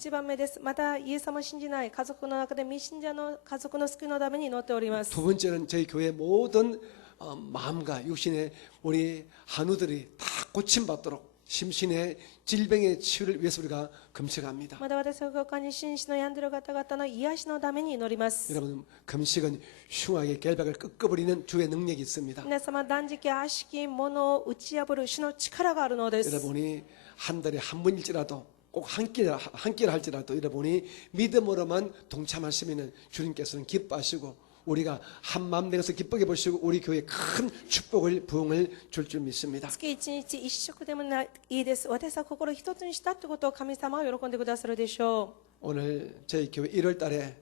1番目です。またイエス様を信じない家族の中で未信者の家族の救いのために祈っております。 두 번째는 저희 교회 모든 마음과 육신의 우리 한우들이 다 고침받도록 심신의 질병의 치유를 위해서 우리가 금식합니다. また私の教会に真摯の病んでいる方々の癒しのために祈ります。 여러분 금식은 흉악의 결박을 꺾어버리는 주의 능력이 있습니다. 皆様、断食悪しき者を打ち破る主の力があるのです。 여러분이 한 달에 한 번일지라도 꼭 한 끼를 할지라도 여러분이 믿음으로만 동참하시면 주님께서는 기뻐하시고 우리가 한 마음 내어서 기쁘게 보시고 우리 교회에 큰 축복을 부흥을 줄 믿습니다. 月一日一食でもいいです。私は心一つにしたということを神様は喜んでくださるでしょ 오늘 저희 교회 1월 달에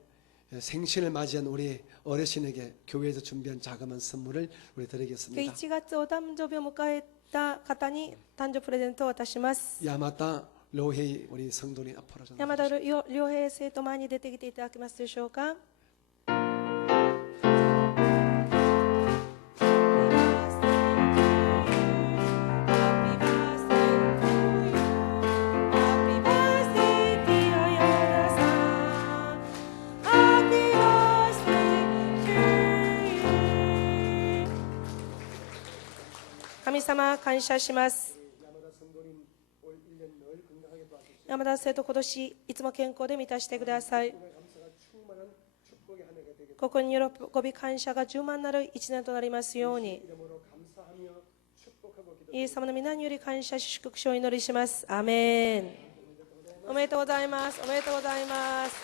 생신을 맞이한 우리 어르신에게 교회에서 준비한 자그마한 선물을 우리 う。 드리겠습니다. 1月お誕生日を迎えた方に誕生日プレゼントを渡します。 야마타 로헤이 우리 성도님 앞으로 좀 山田良平生徒前に出てきていただけますでしょうか。 神様感謝します。山田生徒今年いつも健康で満たしてください。ここに喜び感謝が充満なる一年となりますように。イエス様の皆により感謝し祝福をお祈りします。アーメン。おめでとうございます。おめでとうございます。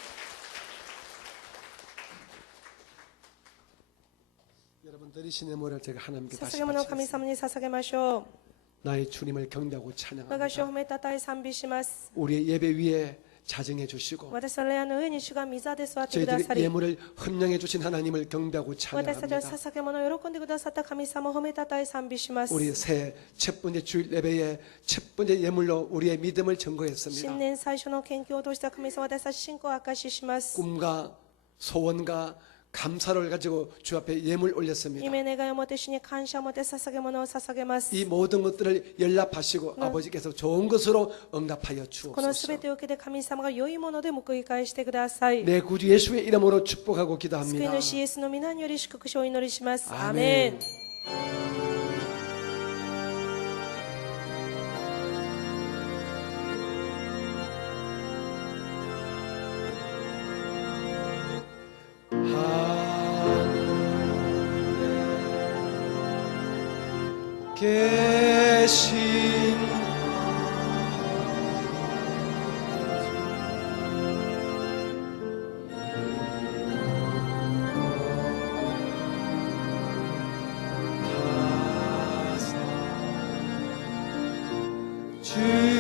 여러분 드리신 예물을 제가 하나님께 다시 捧げ物を神様に捧げましょう。 나의 주님을 경배하고 我が主を 찬양합니다. 褒めたたえ賛美します。 우리의 예배 위에 자정해 주시고 私の礼拝の上に主が御座で座ってくださ 저희들의 り、 예물을 헌량해 주신 하나님을 경배하고 私たちの 찬양합니다. 捧げ物を喜んでくださった神様を褒めたたえ賛美します。 우리 새 첫 번째 주일 예배의 첫 번째 예물로 우리의 믿음을 新 증거했습니다. 年最初の研究を通した神様、私たち信仰を証しします。 꿈과 소원과 감사를 가지고 주 앞에 예물 올렸습니다. 夢願いをもて主に感謝をもて捧げ物を捧げます。 이 모든 것들을 연락하시고 아버지께서 좋은 것으로 응답하여 この 주옵소서. すべてを受けて神様が良いもので報い返してください。 내 구주 예수의 이름으로 축복하고 救い 기도합니다. 主イエスの皆により祝福をお祈りします。アーアーメン。メン。계신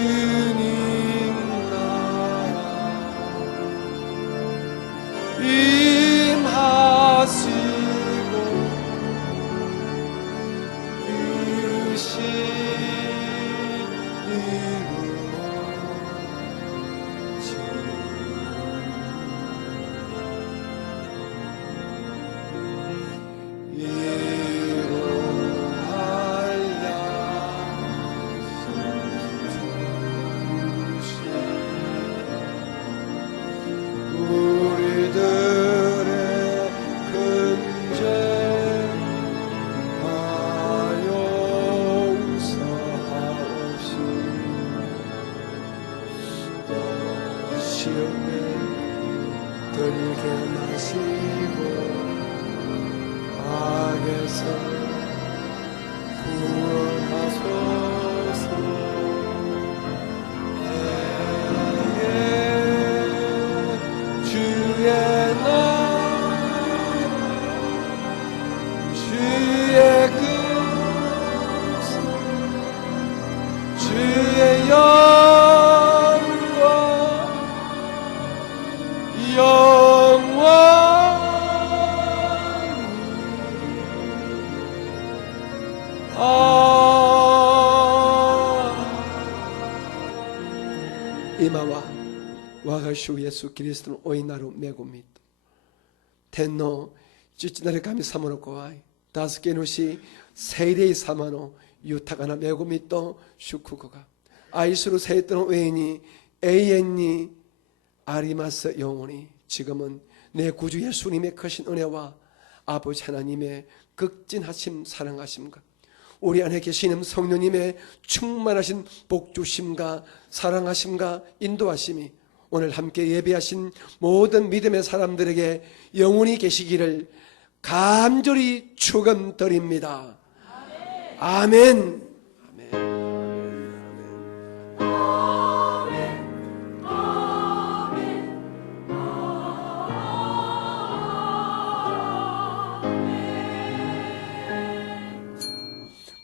주님 나라 임하시고 우리들의 근죄 다 용서하옵시고 시험에 들게 마시고 악에서 구원하소서. 주의 나라 주의 긍휼 주의 영광 이마와 와가시오 예수 그리스도는 오이나루 메고미도 텐노 찌찌나를 감히 사모놓고 와이 다스케노시 세이레이 사마노 유타가나 메고미도 슈쿠고가 아이스로 세했던 외인이 에이엔니 아리마스 영혼이 지금은 내 구주 예수님의 크신 은혜와 아버지 하나님의 극진하심 사랑하심과 우리 안에 계시는 성령님의 충만하신 복주심과 사랑하심과 인도하심이 오늘 함께 예배하신 모든 믿음의 사람들에게 영원히 계시기를 간절히 축원드립니다. 아멘.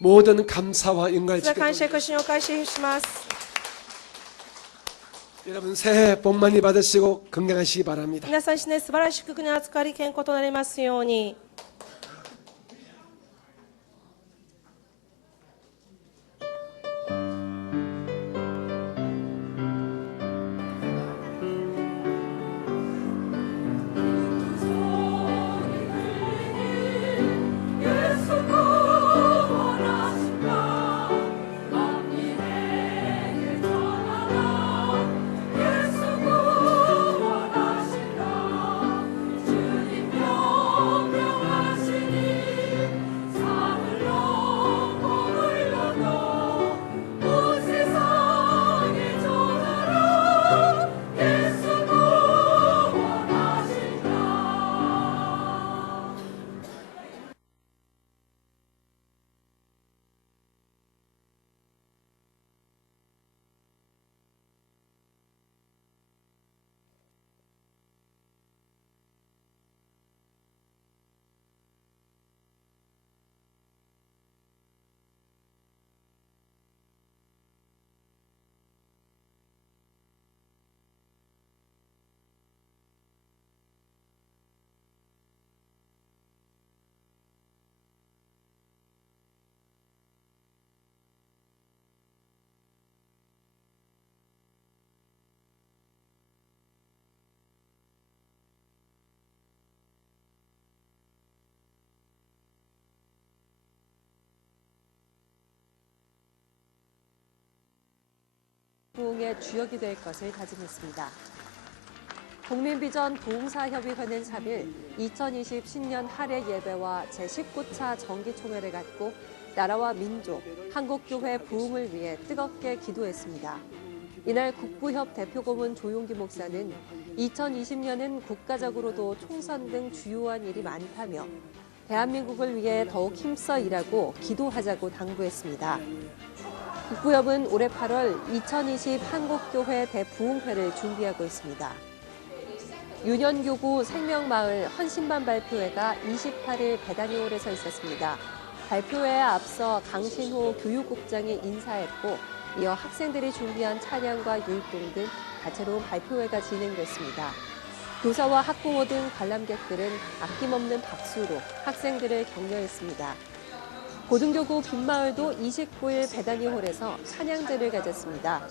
모든 감사와 영광을 感 지켜드립니다. 謝屈伸を開始します。 여러분 새해 복 많이 받으시고 건강하시기 바랍니다. 皆さん、新年素晴らしく祝福に預かり健康となりますように。 부흥의 주역이 될 것을 다짐했습니다. 국민비전 부흥사협의회는 3일 2020 신년 할애 예배와 제19차 정기총회를 갖고 나라와 민족, 한국교회 부흥을 위해 뜨겁게 기도했습니다. 이날 국부협 대표고문 조용기 목사는 2020년은 국가적으로도 총선 등 주요한 일이 많다며 대한민국을 위해 더욱 힘써 일하고 기도하자고 당부했습니다. 국부협은 올해 8월 2020 한국교회 대부흥회를 준비하고 있습니다. 윤현교구 생명마을 헌신반 발표회가 28일 배단위홀에서 있었습니다. 발표회에 앞서 강신호 교육국장이 인사했고 이어 학생들이 준비한 찬양과 율동 등 다채로운 발표회가 진행됐습니다. 교사와 학부모 등 관람객들은 아낌없는 박수로 학생들을 격려했습니다. 고등교구 빈마을도 29일 배단위홀에서 찬양제를 가졌습니다.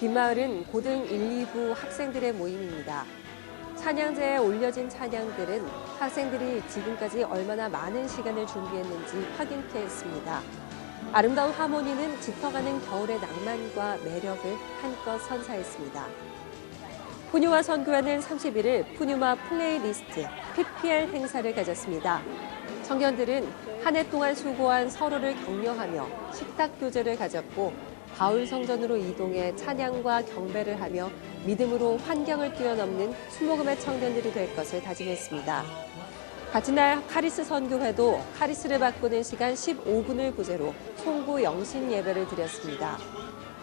빈마을은 고등 1, 2부 학생들의 모임입니다. 찬양제에 올려진 찬양들은 학생들이 지금까지 얼마나 많은 시간을 준비했는지 확인케 했습니다. 아름다운 하모니는 짙어가는 겨울의 낭만과 매력을 한껏 선사했습니다. 푸뉴마 선교회는 31일 푸뉴마 플레이리스트 PPL 행사를 가졌습니다. 청년들은 한 해 동안 수고한 서로를 격려하며 식탁 교제를 가졌고 바울 성전으로 이동해 찬양과 경배를 하며 믿음으로 환경을 뛰어넘는 수목음의 청년들이 될 것을 다짐했습니다. 같은 날 카리스 선교회도 카리스를 바꾸는 시간 15분을 부제로 송구 영신 예배를 드렸습니다.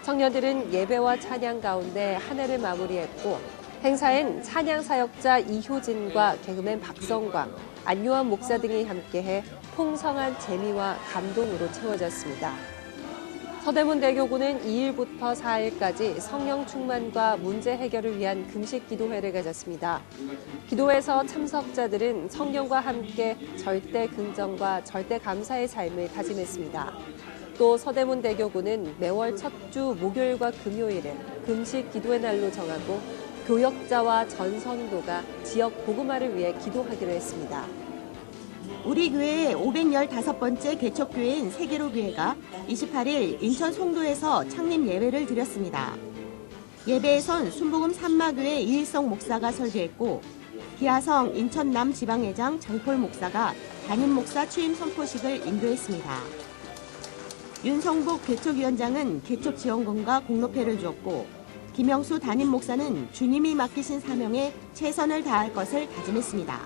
청년들은 예배와 찬양 가운데 한 해를 마무리했고 행사엔 찬양 사역자 이효진과 개그맨 박성광, 안요한 목사 등이 함께해 풍성한 재미와 감동으로 채워졌습니다. 서대문대교구는 2일부터 4일까지 성령 충만과 문제 해결을 위한 금식 기도회를 가졌습니다. 기도회에서 참석자들은 성령과 함께 절대 긍정과 절대 감사의 삶을 다짐했습니다. 또 서대문대교구는 매월 첫 주 목요일과 금요일을 금식 기도의 날로 정하고 교역자와 전 성도가 지역 복음화를 위해 기도하기로 했습니다. 우리 교회의 515번째 개척교회인 세계로교회가 28일 인천 송도에서 창립 예배를 드렸습니다. 예배에선 순복음 산마교회 이일성 목사가 설교했고 기아성 인천남 지방회장 장폴 목사가 담임 목사 취임 선포식을 인도했습니다. 윤성복 개척위원장은 개척 지원금과 공로패를 주었고 김영수 담임 목사는 주님이 맡기신 사명에 최선을 다할 것을 다짐했습니다.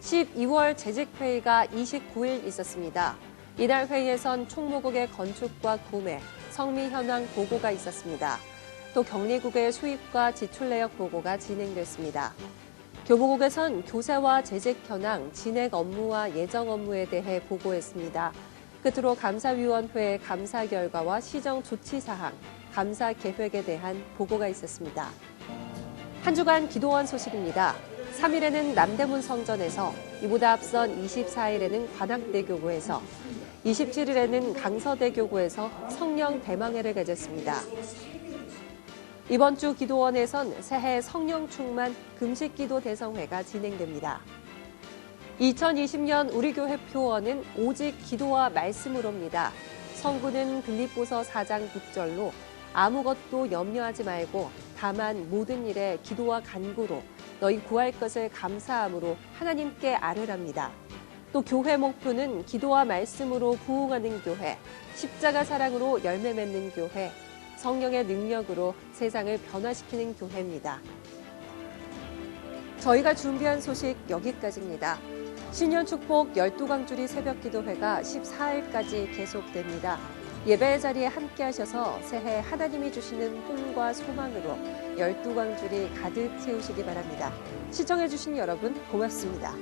12월 재직회의가 29일 있었습니다. 이날 회의에선 총무국의 건축과 구매, 성미 현황 보고가 있었습니다. 또 격리국의 수입과 지출 내역 보고가 진행됐습니다. 교보국에선 교사와 재직 현황, 진행 업무와 예정 업무에 대해 보고했습니다. 끝으로 감사위원회의 감사 결과와 시정 조치 사항, 감사 계획에 대한 보고가 있었습니다. 한 주간 기도원 소식입니다. 3일에는 남대문 성전에서, 이보다 앞선 24일에는 관악대교구에서, 27일에는 강서대교구에서 성령 대망회를 가졌습니다. 이번 주 기도원에선 새해 성령 충만 금식기도 대성회가 진행됩니다. 2020년 우리 교회 표어는 오직 기도와 말씀으로입니다. 성구는 빌립보서 4장 6절로 아무것도 염려하지 말고 다만 모든 일에 기도와 간구로 너희 구할 것을 감사함으로 하나님께 아뢰랍니다. 또 교회 목표는 기도와 말씀으로 부흥하는 교회, 십자가 사랑으로 열매 맺는 교회, 성령의 능력으로 세상을 변화시키는 교회입니다. 저희가 준비한 소식 여기까지입니다. 신년 축복 12광주리 새벽기도회가 14일까지 계속됩니다. 예배의 자리에 함께 하셔서 새해 하나님이 주시는 꿈과 소망으로 12광주리 가득 채우시기 바랍니다. 시청해주신 여러분 고맙습니다.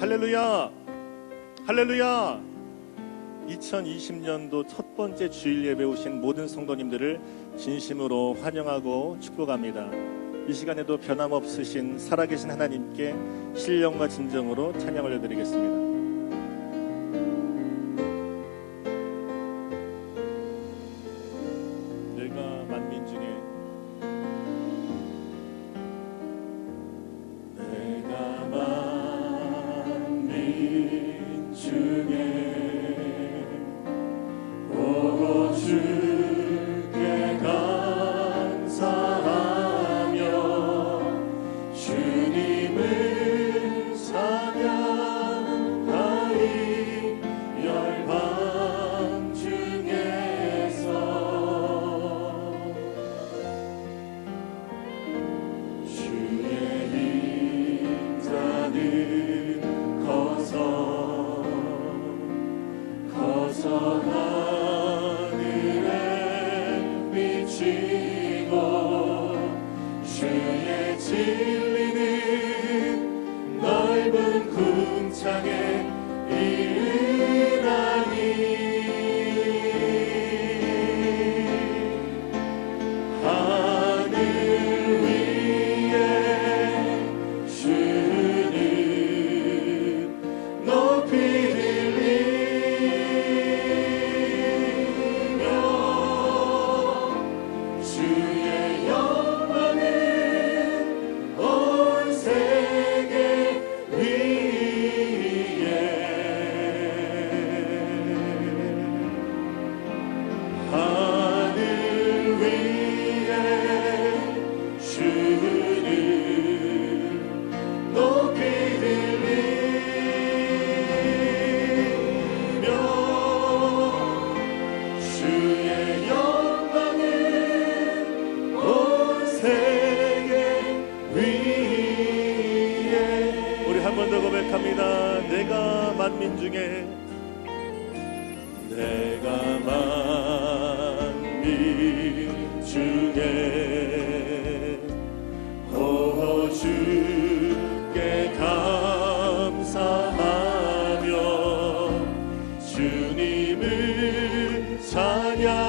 할렐루야! 할렐루야! 2020년도 첫 번째 주일 예배 오신 모든 성도님들을 진심으로 환영하고 축복합니다. 이 시간에도 변함없으신 살아계신 하나님께 신령과 진정으로 찬양 올려드리겠습니다. 내가 만민 중에 진리는 넓은 궁창에 내가 만민 중에 주께 감사하며 주님을 찬양하리.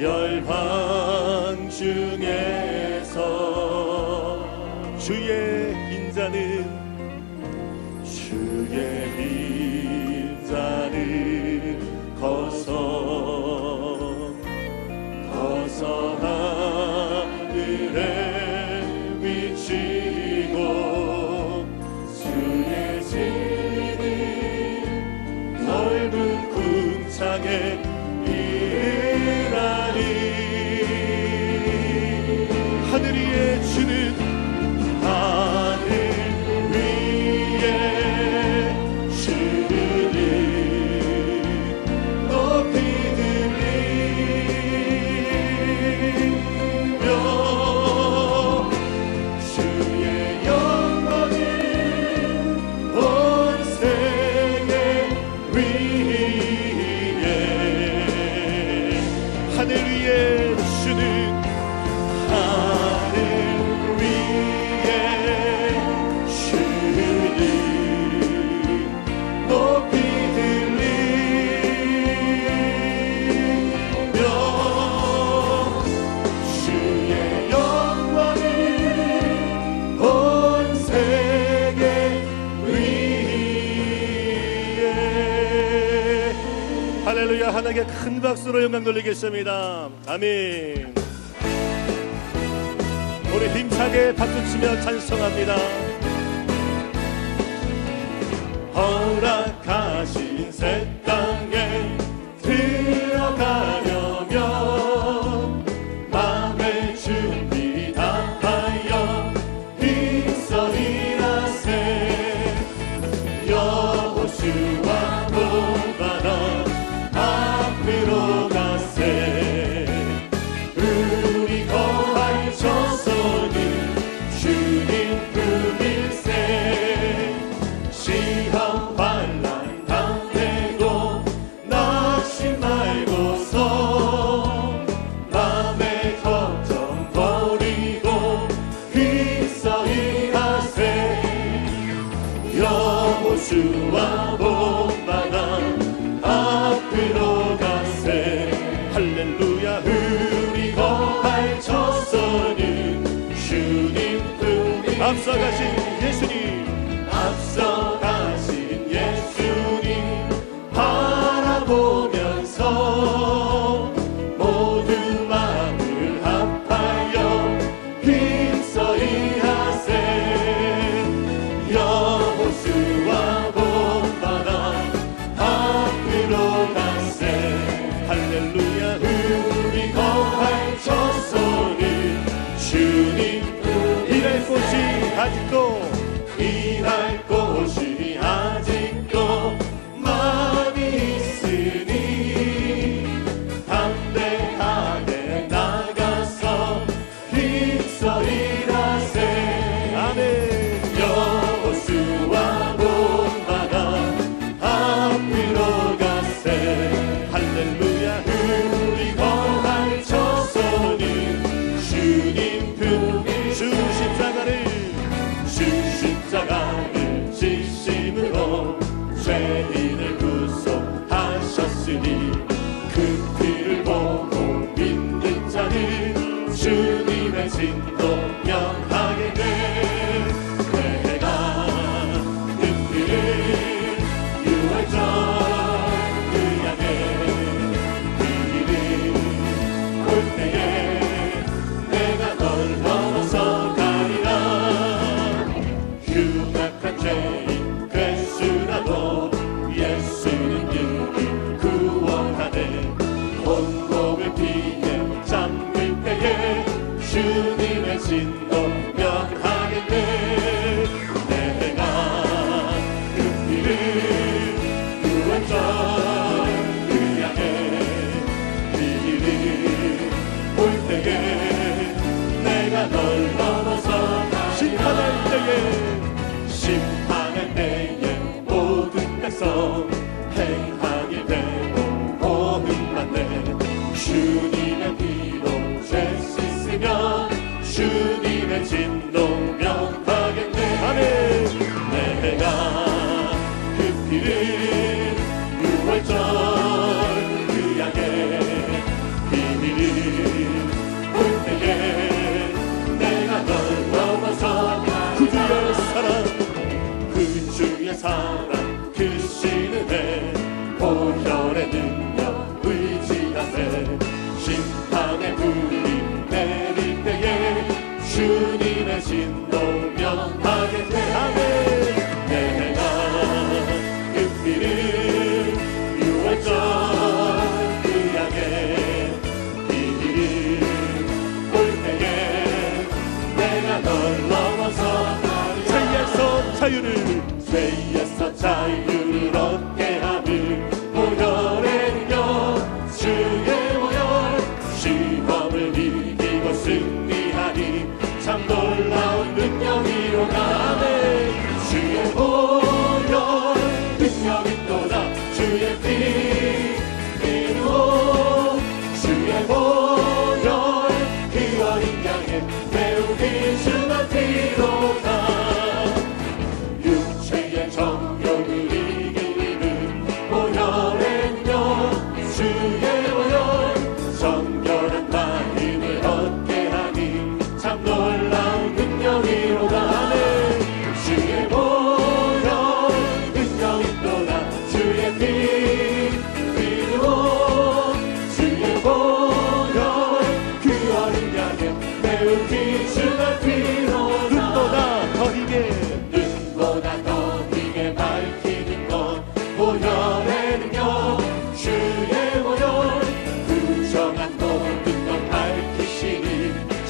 열방 중에서 주의 인자는 거서 하늘에 비치고 주의 진리 넓은 궁창에 일하리. 하늘 위에 주는 하늘 위에 주는 높이 들리며 주의 영광을 온 세계 위에. 하늘 위에 주는 하늘 위에 주는 높이 들리며 주의 영광을 온 세계 위에. 할렐루야. 하나님께 큰 박수로 영광 돌리겠습니다. 아멘. 우리 힘차게 박수치며 찬송합니다. 허락하신 새 땅에 들어가려면 마음의 준비 다하여 힘써 일하세. 여호수아 본받아 앞으로 가세. 우리 거할 조선은 주님 품일세. 시험 환난 당되고 낙심 말고서 맘의 걱정 버리고 힘써 일하세. 여호수아 본받아 앞으로 가세. 할렐루야. 우리 거할 조선은 주님 품이. 앞서가신 예수님, 앞서가신 예수님 바라보면서 모두 마음을 합하여 힘써 일하세. 여호수아 본받아 앞으로 가세. 할렐루야. 우리 거할 조선은 주님 일할 곳이 아직도 일할 곳이 아직도 많이 있으니 담대하게 나가서 힘써 일하세. 아멘. 여호수아 본받아 앞으로 가세. 할렐루야. 우리 거할 조선은 주님 품이. 주 십자가를 지심으로 죄인을 구속하셨으니 그 피를 보고 믿는 자는 주님의 진도 명하게 돼. 내가 그 피를 유월절 그 양의 길을 볼 때에 내가 널 넘어서 가리라. 흉악한 죄인 괴수라도 예수는 능히 구원하네. 온몸을 피해 잠글 때에 주님의 진도 명하겠네. 내가 그 피를 구원절 그 양의 길을 볼 때에 내가 널 넘어서 심판할 때에 모든 백성 행하게 되고 복음 받네. 주님의 피로 죄 씻으며 주님의 진노 명하겠네. 아멘. 내가 그 피를 6월절 그 약의 비밀을 볼 때에 내가 널 넘어서 구주의 사랑 구주의 사랑 그 신은혜 보혈의 능력 의지하세. 심판의 불이 내릴 때에 주님의 진노 명하겠네. 아멘. 내가 그 피를 6월절 그 약의 비밀을 볼 때에 내가 널 넘어서 죄에서 자유를 죄에서 자유를 얻게 하는 보혈의 능력 주의 보혈 시험을 이기고 승리하니 참 놀라운 능력이로다. 아멘. 주의 보혈 능력이 또다. 주의 피로 주의 보혈 그 어린 양의 매우 귀중한 피로다. 육체의 정욕을 이기는 보혈의 능력 주의 보혈 정결한 마음을 얻게 하니 참 놀라운 능력이로다. 아멘. 주의 보혈 능력이 또다. 주의 피로 주의 보혈 그 어린 양의 매우 귀중한 피로다. 눈보다 더 희게 눈보다 더 희게 밝히는 것 보혈의 능력 주의 보혈 부정한 모든 것 밝히시니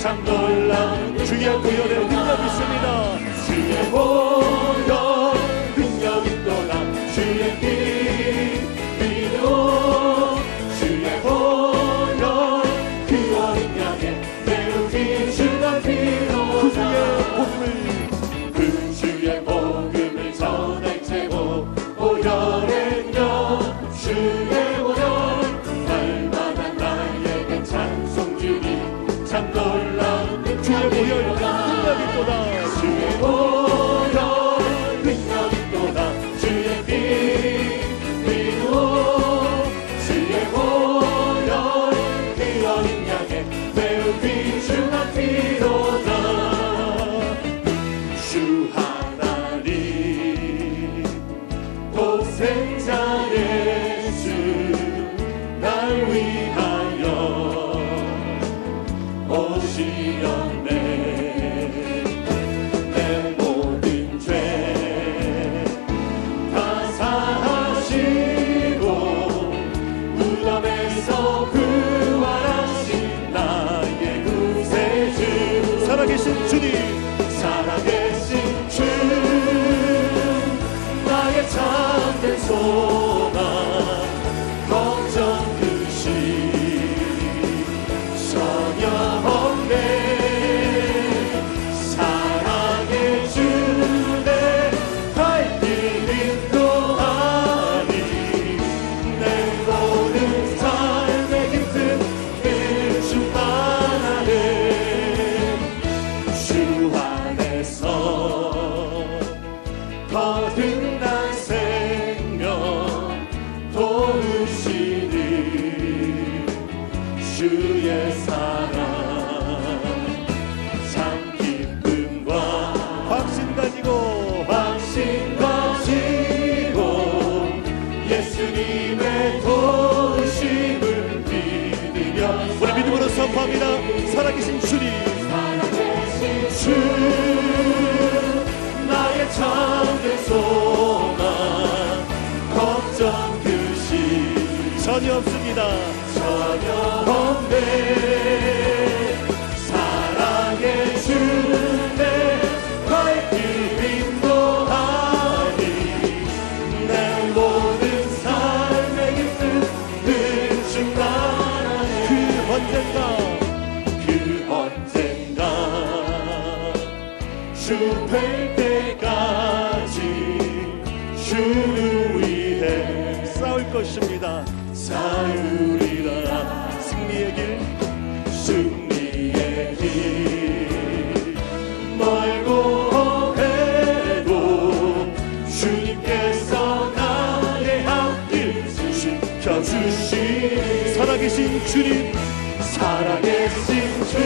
참 놀라운 주의 보혈의 능력이 있습니다. 주의 보혈 능력이 또다. 주의 피로 주의 보혈 그 어린 양의 매우 귀중한 피로다. 그 주의 복음을 전할 테고 보혈의 능력 주의 보혈 날마다 나에게 찬송 주니 참 놀라운 주의 보혈 능력이 또다. 주의 보혈 능력이 또다. 주의 피로 주의 보혈 그 어린 양의 매우 귀중한 피로다. 주 하나님 독생자 예수 날 위하여 오시었네. 내 모든 죄 다 사하시고 무덤에서 부활하신 나의 구세주 살아계신 주님 살아계신 주 나의 참된 소망 걱정 그시 전혀 없네. 사랑의 주내 갈길 인도하니 내 모든 삶의 힘든 늘 충만하네. 주 안에서 거듭난 생명 도우시는 주의 사랑 참 기쁨과 확신 가지고 예수님의 도우심을 믿으며 우리 믿음으로 선포합니다. 살아계신 주님 주 나의 참된 소망 걱정 그시 전혀 없습니다. 전혀 없네. 사랑의 주내 발길 인도하니 내 모든 삶의 힘든 늘 충만하네. 그 언젠가 주 뵐 때까지 주를 위해 것입니다. 싸우리라. 승리의 길, 승리의 길. 멀고 해도 주님께서 나의 앞길 지켜주신 살아계신 주님, 살아계신 주,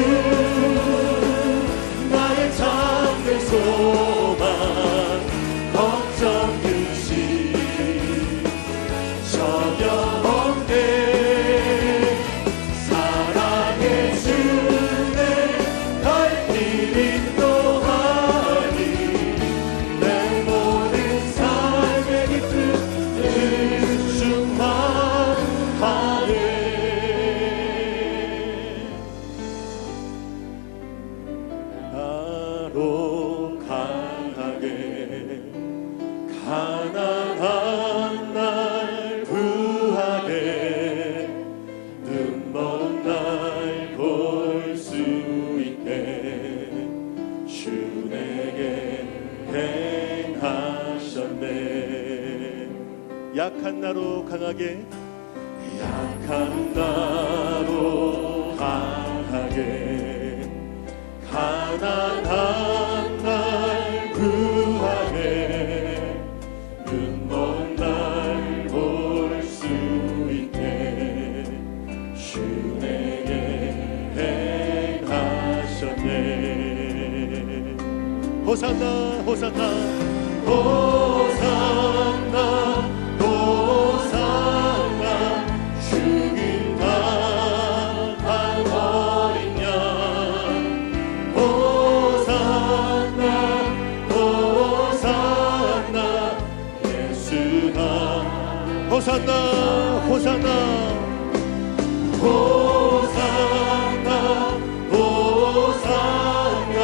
나의 잠든 소망, 걱정 근심 전혀 없네. 사랑의 주내 날 길 인도하니 내 모든 삶의 기쁨을 충만하네. 나로 강하게 가난한 날 구하게 눈먼 날 볼 수 있게 주 내게 행하셨네. 약한 나로 강하게, 약한 나로 강하게 가난한 날 구하게 눈먼 날 볼 수 있게 주 내게 행하셨네. 호산나 호산나 호산나 호산나. 죽임 당한 어린 양 호산나 호산나. 예수나 호산나 호산나 호산나 호산나.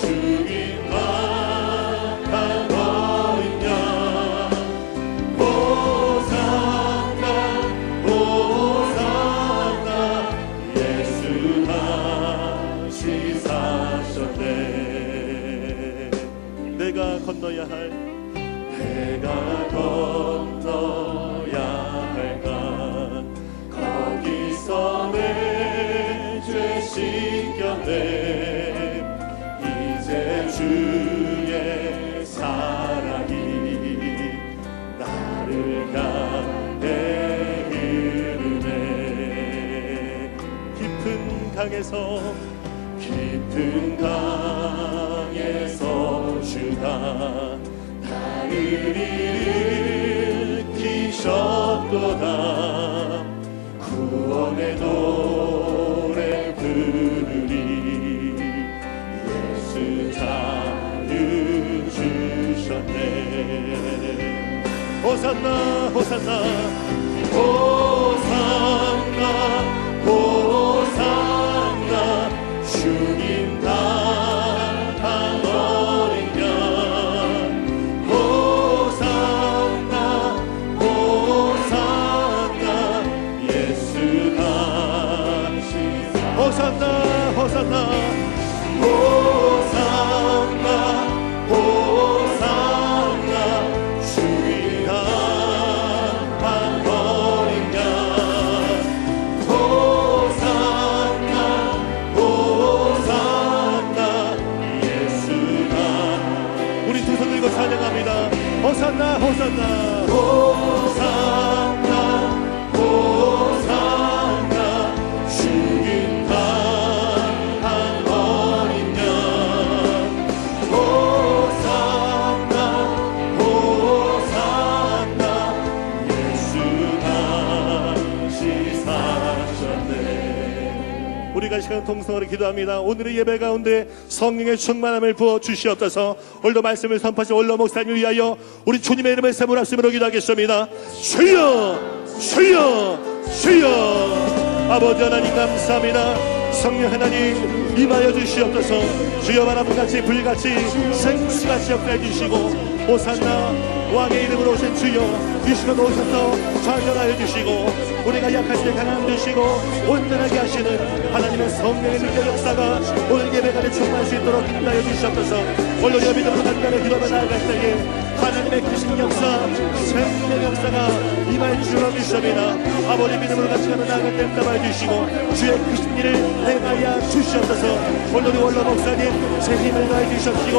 죽임 당한 어린 양 호산나 호산나. 예수 다시 사셨네. 내가 건너야 할, 내가 건너야 할까. 거기서 내 죄 씻겼네. 이제 주의 사랑이 나를 향해 흐르네. 깊은 강에서 주가 나를 일으키셨도다. 구원의 노래 부르리. 예수 자유 주셨네. 호산나 호산나 호산나 호산나. 주님 당한 어린 양 호산나 호산나. 예수 다시 호산나 호산나 호산나 호산나. 주님 당한 어린 양 호산나 호산나. 예수가. 우리 두 손 들고 찬양합니다. 호산나 호산나 호산나 호산나. 주님 당한 어린 양 호산나 호산나. 예수 다시 사셨네. 우리가 이 시간 통성으로 기도합니다. 오늘의 예배 가운데 성령의 충만함을 부어 주시옵소서. 오늘도 말씀을 선포하신 올로 목사님을 위하여 우리 주님의 이름을 세물 합심으로 기도하겠습니다. 주여 주여 주여. 아버지 하나님 감사합니다. 성령 하나님 임하여 주시옵소서. 주여 바람같이 불같이 생수같이 역사해 주시고 호산나 왕의 이름으로 오신 주여 이 시간 오셔서 좌전하여 주시고 우리가 약할 때 강함 주시고 온전하게 하시는 하나님의 성령의 능력 역사가 오늘 예배가를 충만할 수 있도록 인도하여 주시옵소서. 오늘 우리가 믿음으로 간단히 기도하며 나아갈 때에 하나님의 크신 역사, 생명의 역사가 임할 줄로 믿습니다. 아버지 믿음으로 같이 가는 나아갈 때 응답하여 주시고 주의 크신 일을 행하여 주시옵소서. 오늘 우리 원로 목사님 새 힘을 더해 주시옵시고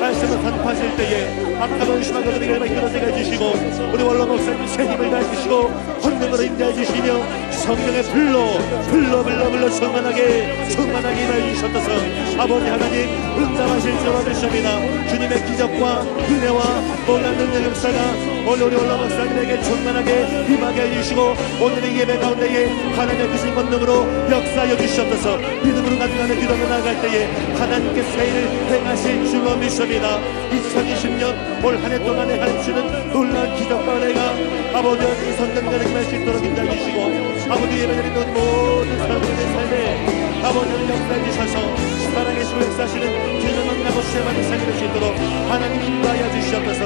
말씀을 선포하실 때에 악함을 심한 것들에게 이끌어내게 해주시고 우리 원로 목사님 새 힘을 더해 주시고 권능으로 인도해 주시며 성령의 불로 충만하게 임하여 주셨소서. 아버지 하나님 응답하실 줄 믿습니다. 주님의 기적과 은혜와 놀라운 능력 역사가 오늘 우리 원로 목사님에게 충만하게 임하게 해주시고 오늘의 예배 가운데에 하나님의 크신 권능으로 역사하여 주시옵소서. 믿음으로 가져가는 기도를 나아갈 때에 하나님께 새 일을 행하실 줄로 믿습니다. 2020년 올 한 해 동안에 하시는 놀라운 기적과 은혜가 아버지 성령님과 임할 수 있도록 인도해 주시고 아버지 예배드리는 모든 사람들의 삶에 아버지를 역사해 주셔서 살아계시고 역사하시는 주님을 만나고 수행하는 삶이 될 수 있도록 하나님 인도하여 주시옵소서.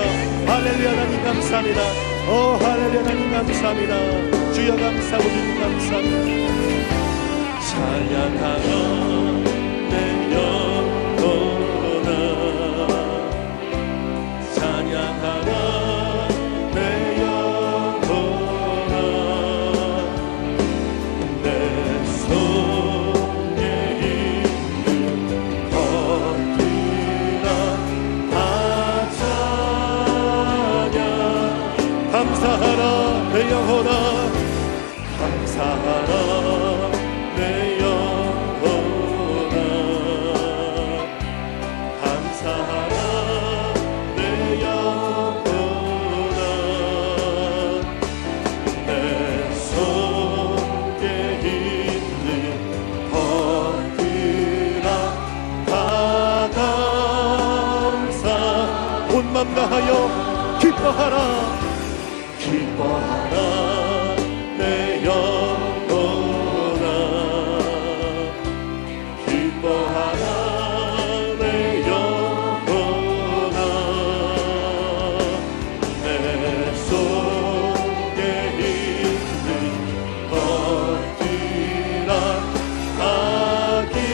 할렐루야. 하나님 감사합니다. 할렐루야. 하나님 감사합니다. 주여 감사하고 주님 감사합니다. 찬양하며 내 영혼아 찬양하며 내 영혼아 내 손에 있는 것들아 다 찬양 감사하라 내 영혼아 감사하라 내 영혼아 감사하라 내 영혼아 내 손에 있는 것들아 다 감사 온 맘 다하여 기뻐하라 내 영혼아 기뻐하라 내 영혼아 내 손에 있는 것들아 다 기뻐하라.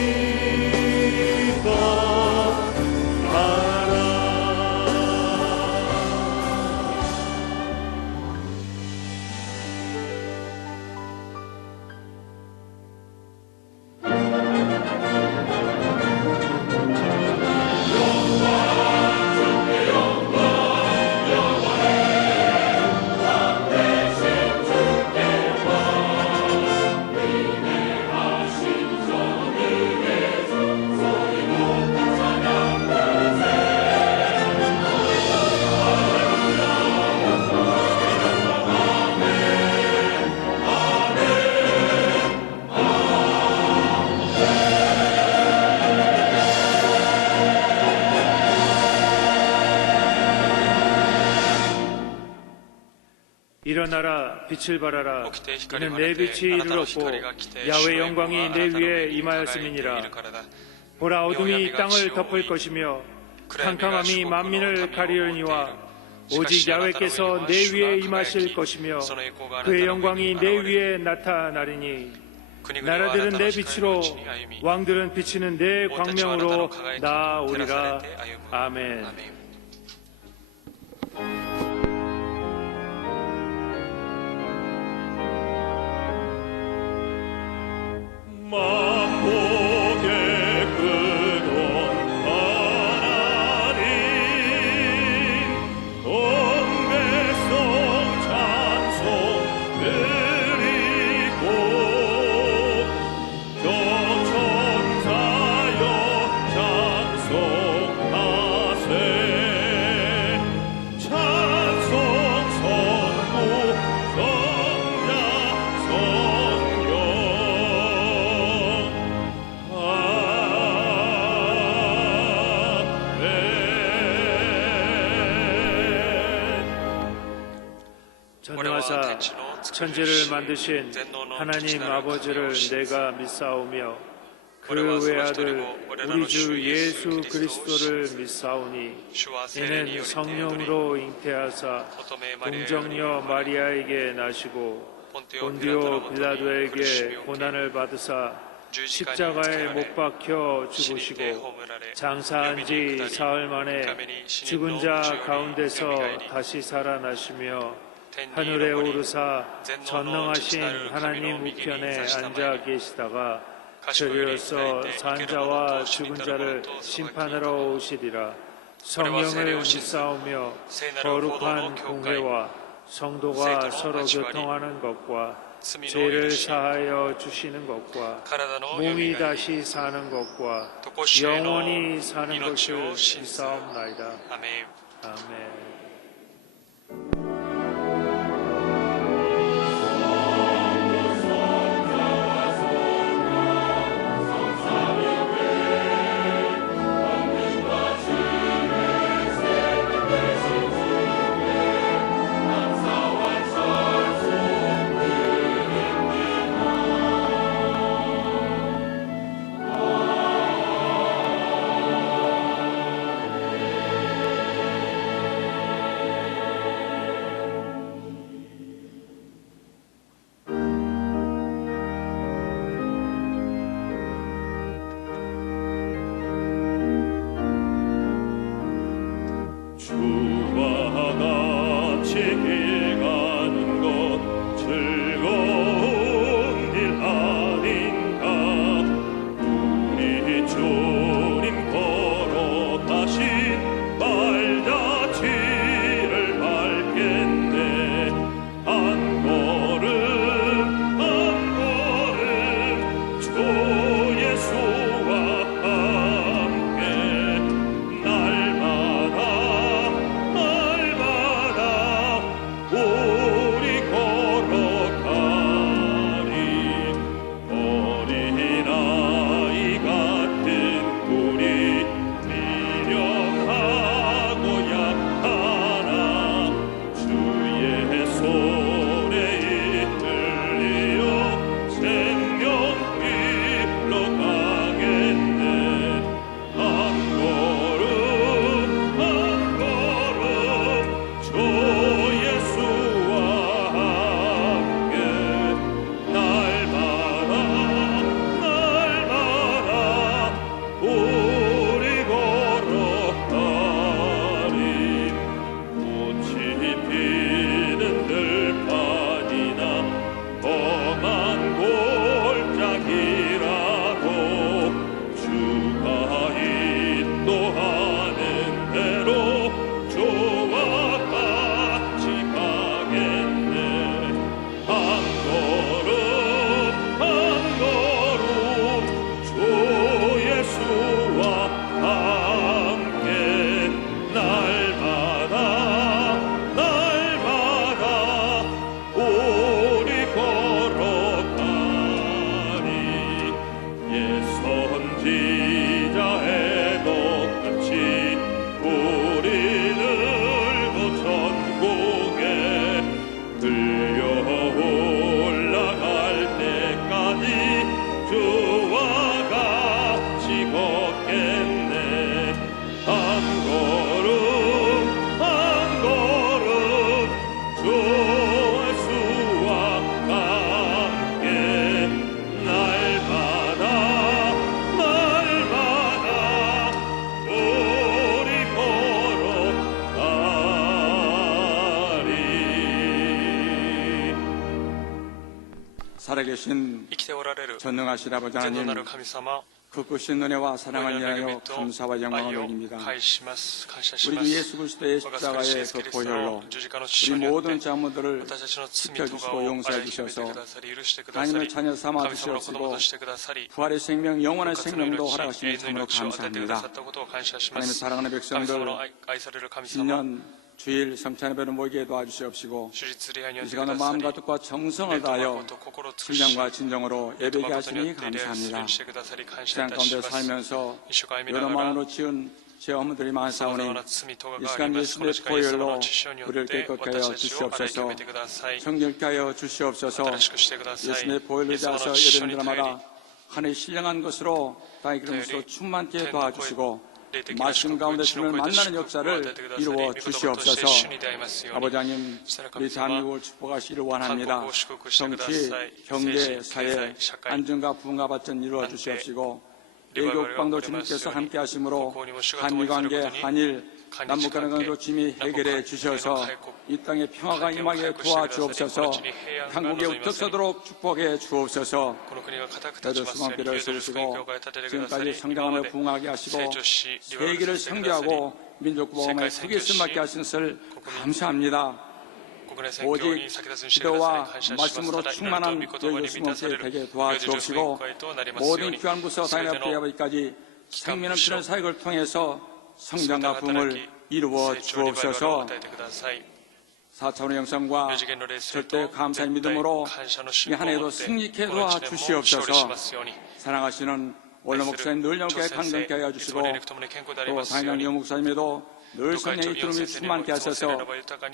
일어나라 빛을 발하라 이는 내 빛이 이르렀고 야훼 영광이 내 위에 임하였음이니라. 보라 어둠이 땅을 덮을 것이며 캄캄함이 만민을 가리우니와 오직 야훼께서 내 위에 임하실 것이며 그의 영광이 내 위에 나타나리니 나라들은 내 빛으로 왕들은 비치는 내 광명으로 나아오리라. 아멘. 만복의 근원 하나님 온 백성 찬송 드리고 저 천사여 찬송하세 찬송 성부 성자 성령 전능하사 천지를 만드신 하나님 아버지를 내가 믿사오며 그 외아들 우리 주 예수 그리스도를 믿사오니 이는 성령으로 잉태하사 동정녀 마리아에게 나시고 본디오 빌라도에게 고난을 받으사 십자가에 못 박혀 죽으시고 장사한 지 사흘 만에 죽은 자 가운데서 다시 살아나시며 하늘에 오르사 전능하신 하나님 우편에 앉아 계시다가 저리로서 산 자와 죽은 자를 심판하러 오시리라. 성령을 믿사오며 거룩한 공회와 성도가 서로 교통하는 것과 죄를 사하여 주시는 것과 몸이 다시 사는 것과 영원히 사는 것을 믿사옵나이다. 아멘. 살아계신 전능하신 아버지 하나님, 그 크신 은혜와 사랑을 인하여 감사와 영광을 올립니다. 우리 주 예수 그리스도의 십자가의 그 보혈로 우리 모든 자문들을 씻겨주시고 용서해 주셔서 하나님의 자녀 삼아 주시옵시고 부활의 생명, 영원한 생명도 허락하시니 참으로 감사합니다. 하나님의 사랑하는 백성들, 신년 주일 성찬예배를 모이게 도와주시옵시고 이 시간은 마음과 뜻과 정성을 다하여 신령과 진정으로 예배하게 하시니 감사합니다. 세상 가운데 살면서 여러 마음으로 지은 제 어머들이 많사오니 이 시간 예수의 보혈로 우리를 깨끗게 하여 주시옵소서. 정결케 하여 주시옵소서. 예수의 보혈로 자서 예배드리마다 하나의 신령한 것으로 다의 기름으로 충만케 도와주시고 말씀 가운데 주님을 만나는 역사를 이루어 주시옵소서. 아버지 하나님, 우리 대한민국을 축복하시기를 원합니다. 정치, 경제, 사회, 안전과 부흥과 발전 이루어 주시옵시고 외교국방도 주님께서 함께 하심으로 한미관계, 한일, 남북간의 관계도 주님이 해결해 주셔서 이 땅에 평화가 임하게 도와주옵소서. 한국에 득서도록 축복해 주옵소서. 너희들 수강교를 세우시고 지금까지 성장하며 부흥하게 하시고 세계를 선교하고 민족구복함에 세계 쓸맞게 하신 것을 감사합니다. 오직 기도와 말씀으로 충만한 너희 수목에 되게 도와주옵시고 모든 귀한 부서 다니엘 아버지까지 생명 넘치는 사역을 통해서 성장과 부흥을 이루어 주옵소서. 4차원의 영성과 절대 감사의 믿음으로 이 한 해도 승리케 도와주시옵소서. 사랑하시는 원로 목사님 늘 영계 강건케 하여 주시고 또 당연 유 목사님에도 늘 성령의 기름이 충만케 하셔서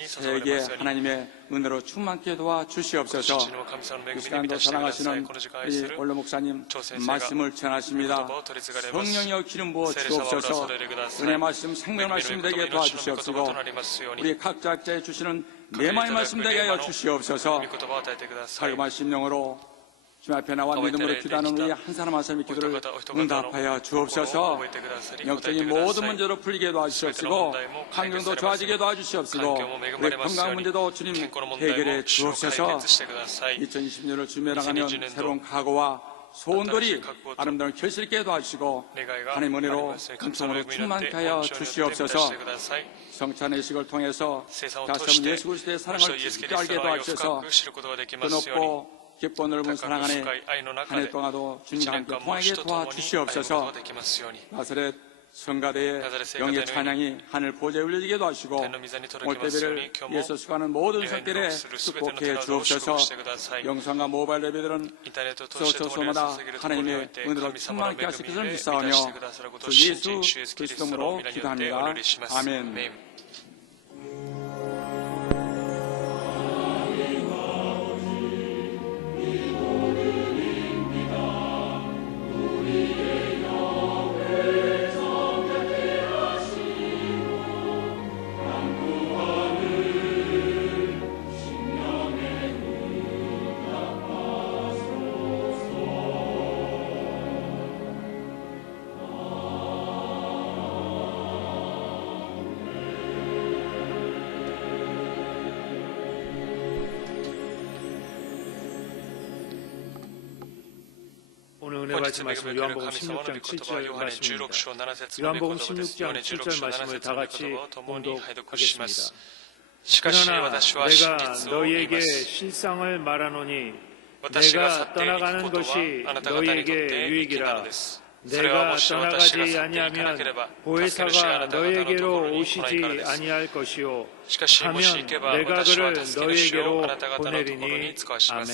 세계 하나님의 은혜로 충만케 도와주시옵소서. 이 시간도 사랑하시는 우리 원로 목사님 말씀을 전하십니다. 성령의 기름 부어 주옵소서. 은혜 말씀 생명 말씀 되게 도와주시옵시고 우리 각자에 주시는 내마의 말씀 되게 하여 주시옵소서. 살금한 심령으로 주님 앞에 나와 믿음으로 기도하는 우리 한 사람 한 사람의 기도를 응답하여 주옵소서. 영적인 모든 문제로 풀리게 도와주시옵시고 환경도 좋아지게 도와주시옵시고 우리 건강 문제도 주님 해결해 주옵소서. 2020년을 준비해나가면 새로운 각오와 소원들이 아름다운 결실 있게 도와주시고 하나님 은혜로 감성으로 충만케 하여 주시옵소서. 성찬의 의식을 통해서 다시 한번 예수 그리스도의 사랑을 깊이 알게 도와주셔서 끝없고 깊고 넓은 사랑 안에 한 해 동안도 주님과 함께 통하게 도와주시옵소서. 나사렛 성가대의 영의 찬양이 하늘 보좌에 울려지게 도와주시고 올대배를 예수 수고하는 모든 성결에 축복해 주옵소서. 영상과 모바일 예배들은 소소소마다 하나님의 은혜로 충만하게 하실 것을 믿사오며 주 예수 그리스도로 기도합니다. 아멘. 은혜 받지 말씀을 요한복음 16장 7절 말씀입니다. 요한복음 16장 7절 말씀을 다 같이 봉독하겠습니다. 그러나 내가 너희에게 실상을 말하노니 내가 떠나가는 것이 너희에게 유익이라. 내가 떠나가지 아니하면 보혜사가 너희에게로 오시지 아니할 것이요 하면 내가 그를 너희에게로 보내리니. 아멘.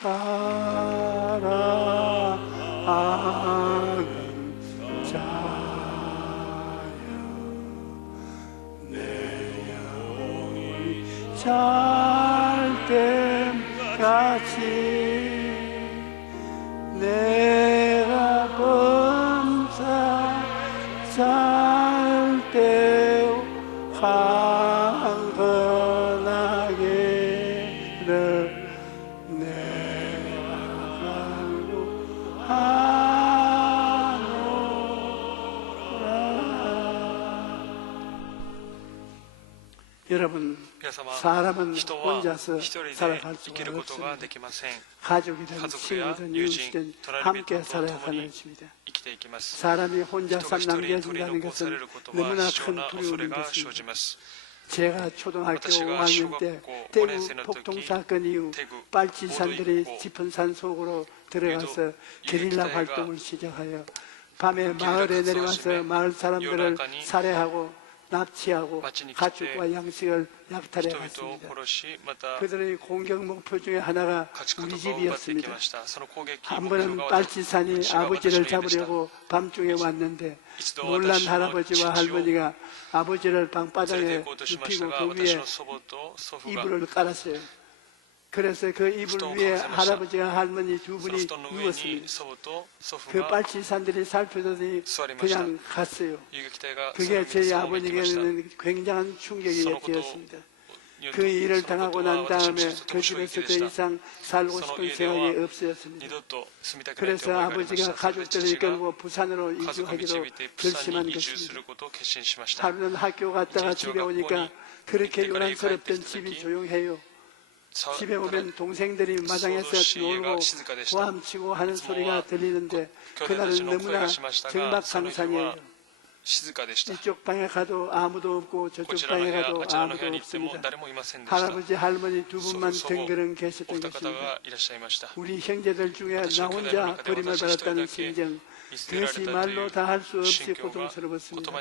사랑하는 자여 내 영혼이 잘됨같이 내가 범사 잘되어 강건하기를 내가 간구하노라. 여러분, 사람은 혼자서 살아갈 수가 없습니다. 가족이든 친구든 이웃이든 함께 살아야 하는 것입니다. 사람이 혼자 남겨진다는 것은 너무나 큰 두려움인 것입니다. 제가 초등학교 5학년 때 대구 폭동 사건 이후 빨치산들이 짚은 산 속으로 들어가서 게릴라 활동을 시작하여 밤에 마을에 내려와서 마을 사람들을 살해하고 납치하고 가축과 양식을 약탈해 갔습니다. 그들의 공격 목표 중에 하나가 우리 집이었습니다. 한 번은 빨치산이 아버지를 잡으려고 밤중에 왔는데 놀란 할아버지와 할머니가 아버지를 방바닥에 눕히고 그 위에 이불을 깔았어요. 그래서 그 이불 위에 할아버지와 할머니 두 분이 누웠습니다. 그 빨치산들이 살펴더니 그냥 갔어요. 그게 제 아버지에게는 굉장한 충격이 되었습니다. 그 일을 당하고 난 다음에 그 집에서 더 이상 살고 싶은 생각이 없어졌습니다. 그래서 아버지가 가족들을 이끌고 부산으로 이주하기로 결심한 것입니다. 하루는 학교 갔다가 집에 오니까 그렇게 요란스럽던 집이 조용해요. 집에 오면 동생들이 마당에서 놀고 고함치고 하는 소리가 들리는데 그날은 너무나 정막상산이에요. 이쪽 방에 가도 아무도 없고 저쪽 방에 가도 아무도 없습니다. 할아버지 할머니 두 분만 덩그런 계셨던 것입니다. 우리 형제들 중에 나 혼자 버림을 받았다는 심정, 그것이 말로 다 할 수 없이 고통스러웠습니다.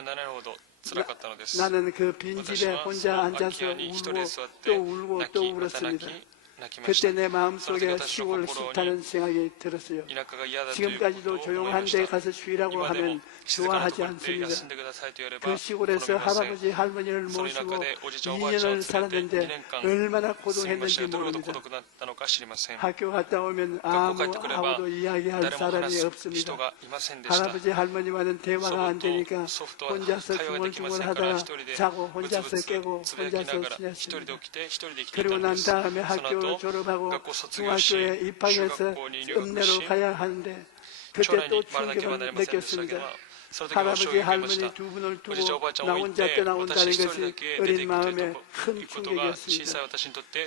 나는 그 빈집에 혼자 앉아서 울고 또 울고 또 울었습니다. 그때 내 마음속에 시골 싫다는 생각이 들었어요. 지금까지도 조용한 데 가서 쉬라고 하면 좋아하지 않습니다. 그 시골에서 할아버지 할머니를 모시고 2년을 살았는데 얼마나 고독했는지 모릅니다. 학교 갔다 오면 아무하고도 이야기할 사람이 없습니다. 할아버지 할머니와는 대화가 안 되니까 혼자서 중얼중얼 하다가 자고 혼자서 깨고 혼자서 지냈습니다. 그리고 난 다음에 학교 졸업하고 중학교에 입학해서 읍내로 가야 하는데 그때 또 충격을 느꼈습니다. 할아버지 할머니 두 분을 두고 나 혼자 떠나온다는 것이 어린 마음에 큰 충격이었습니다.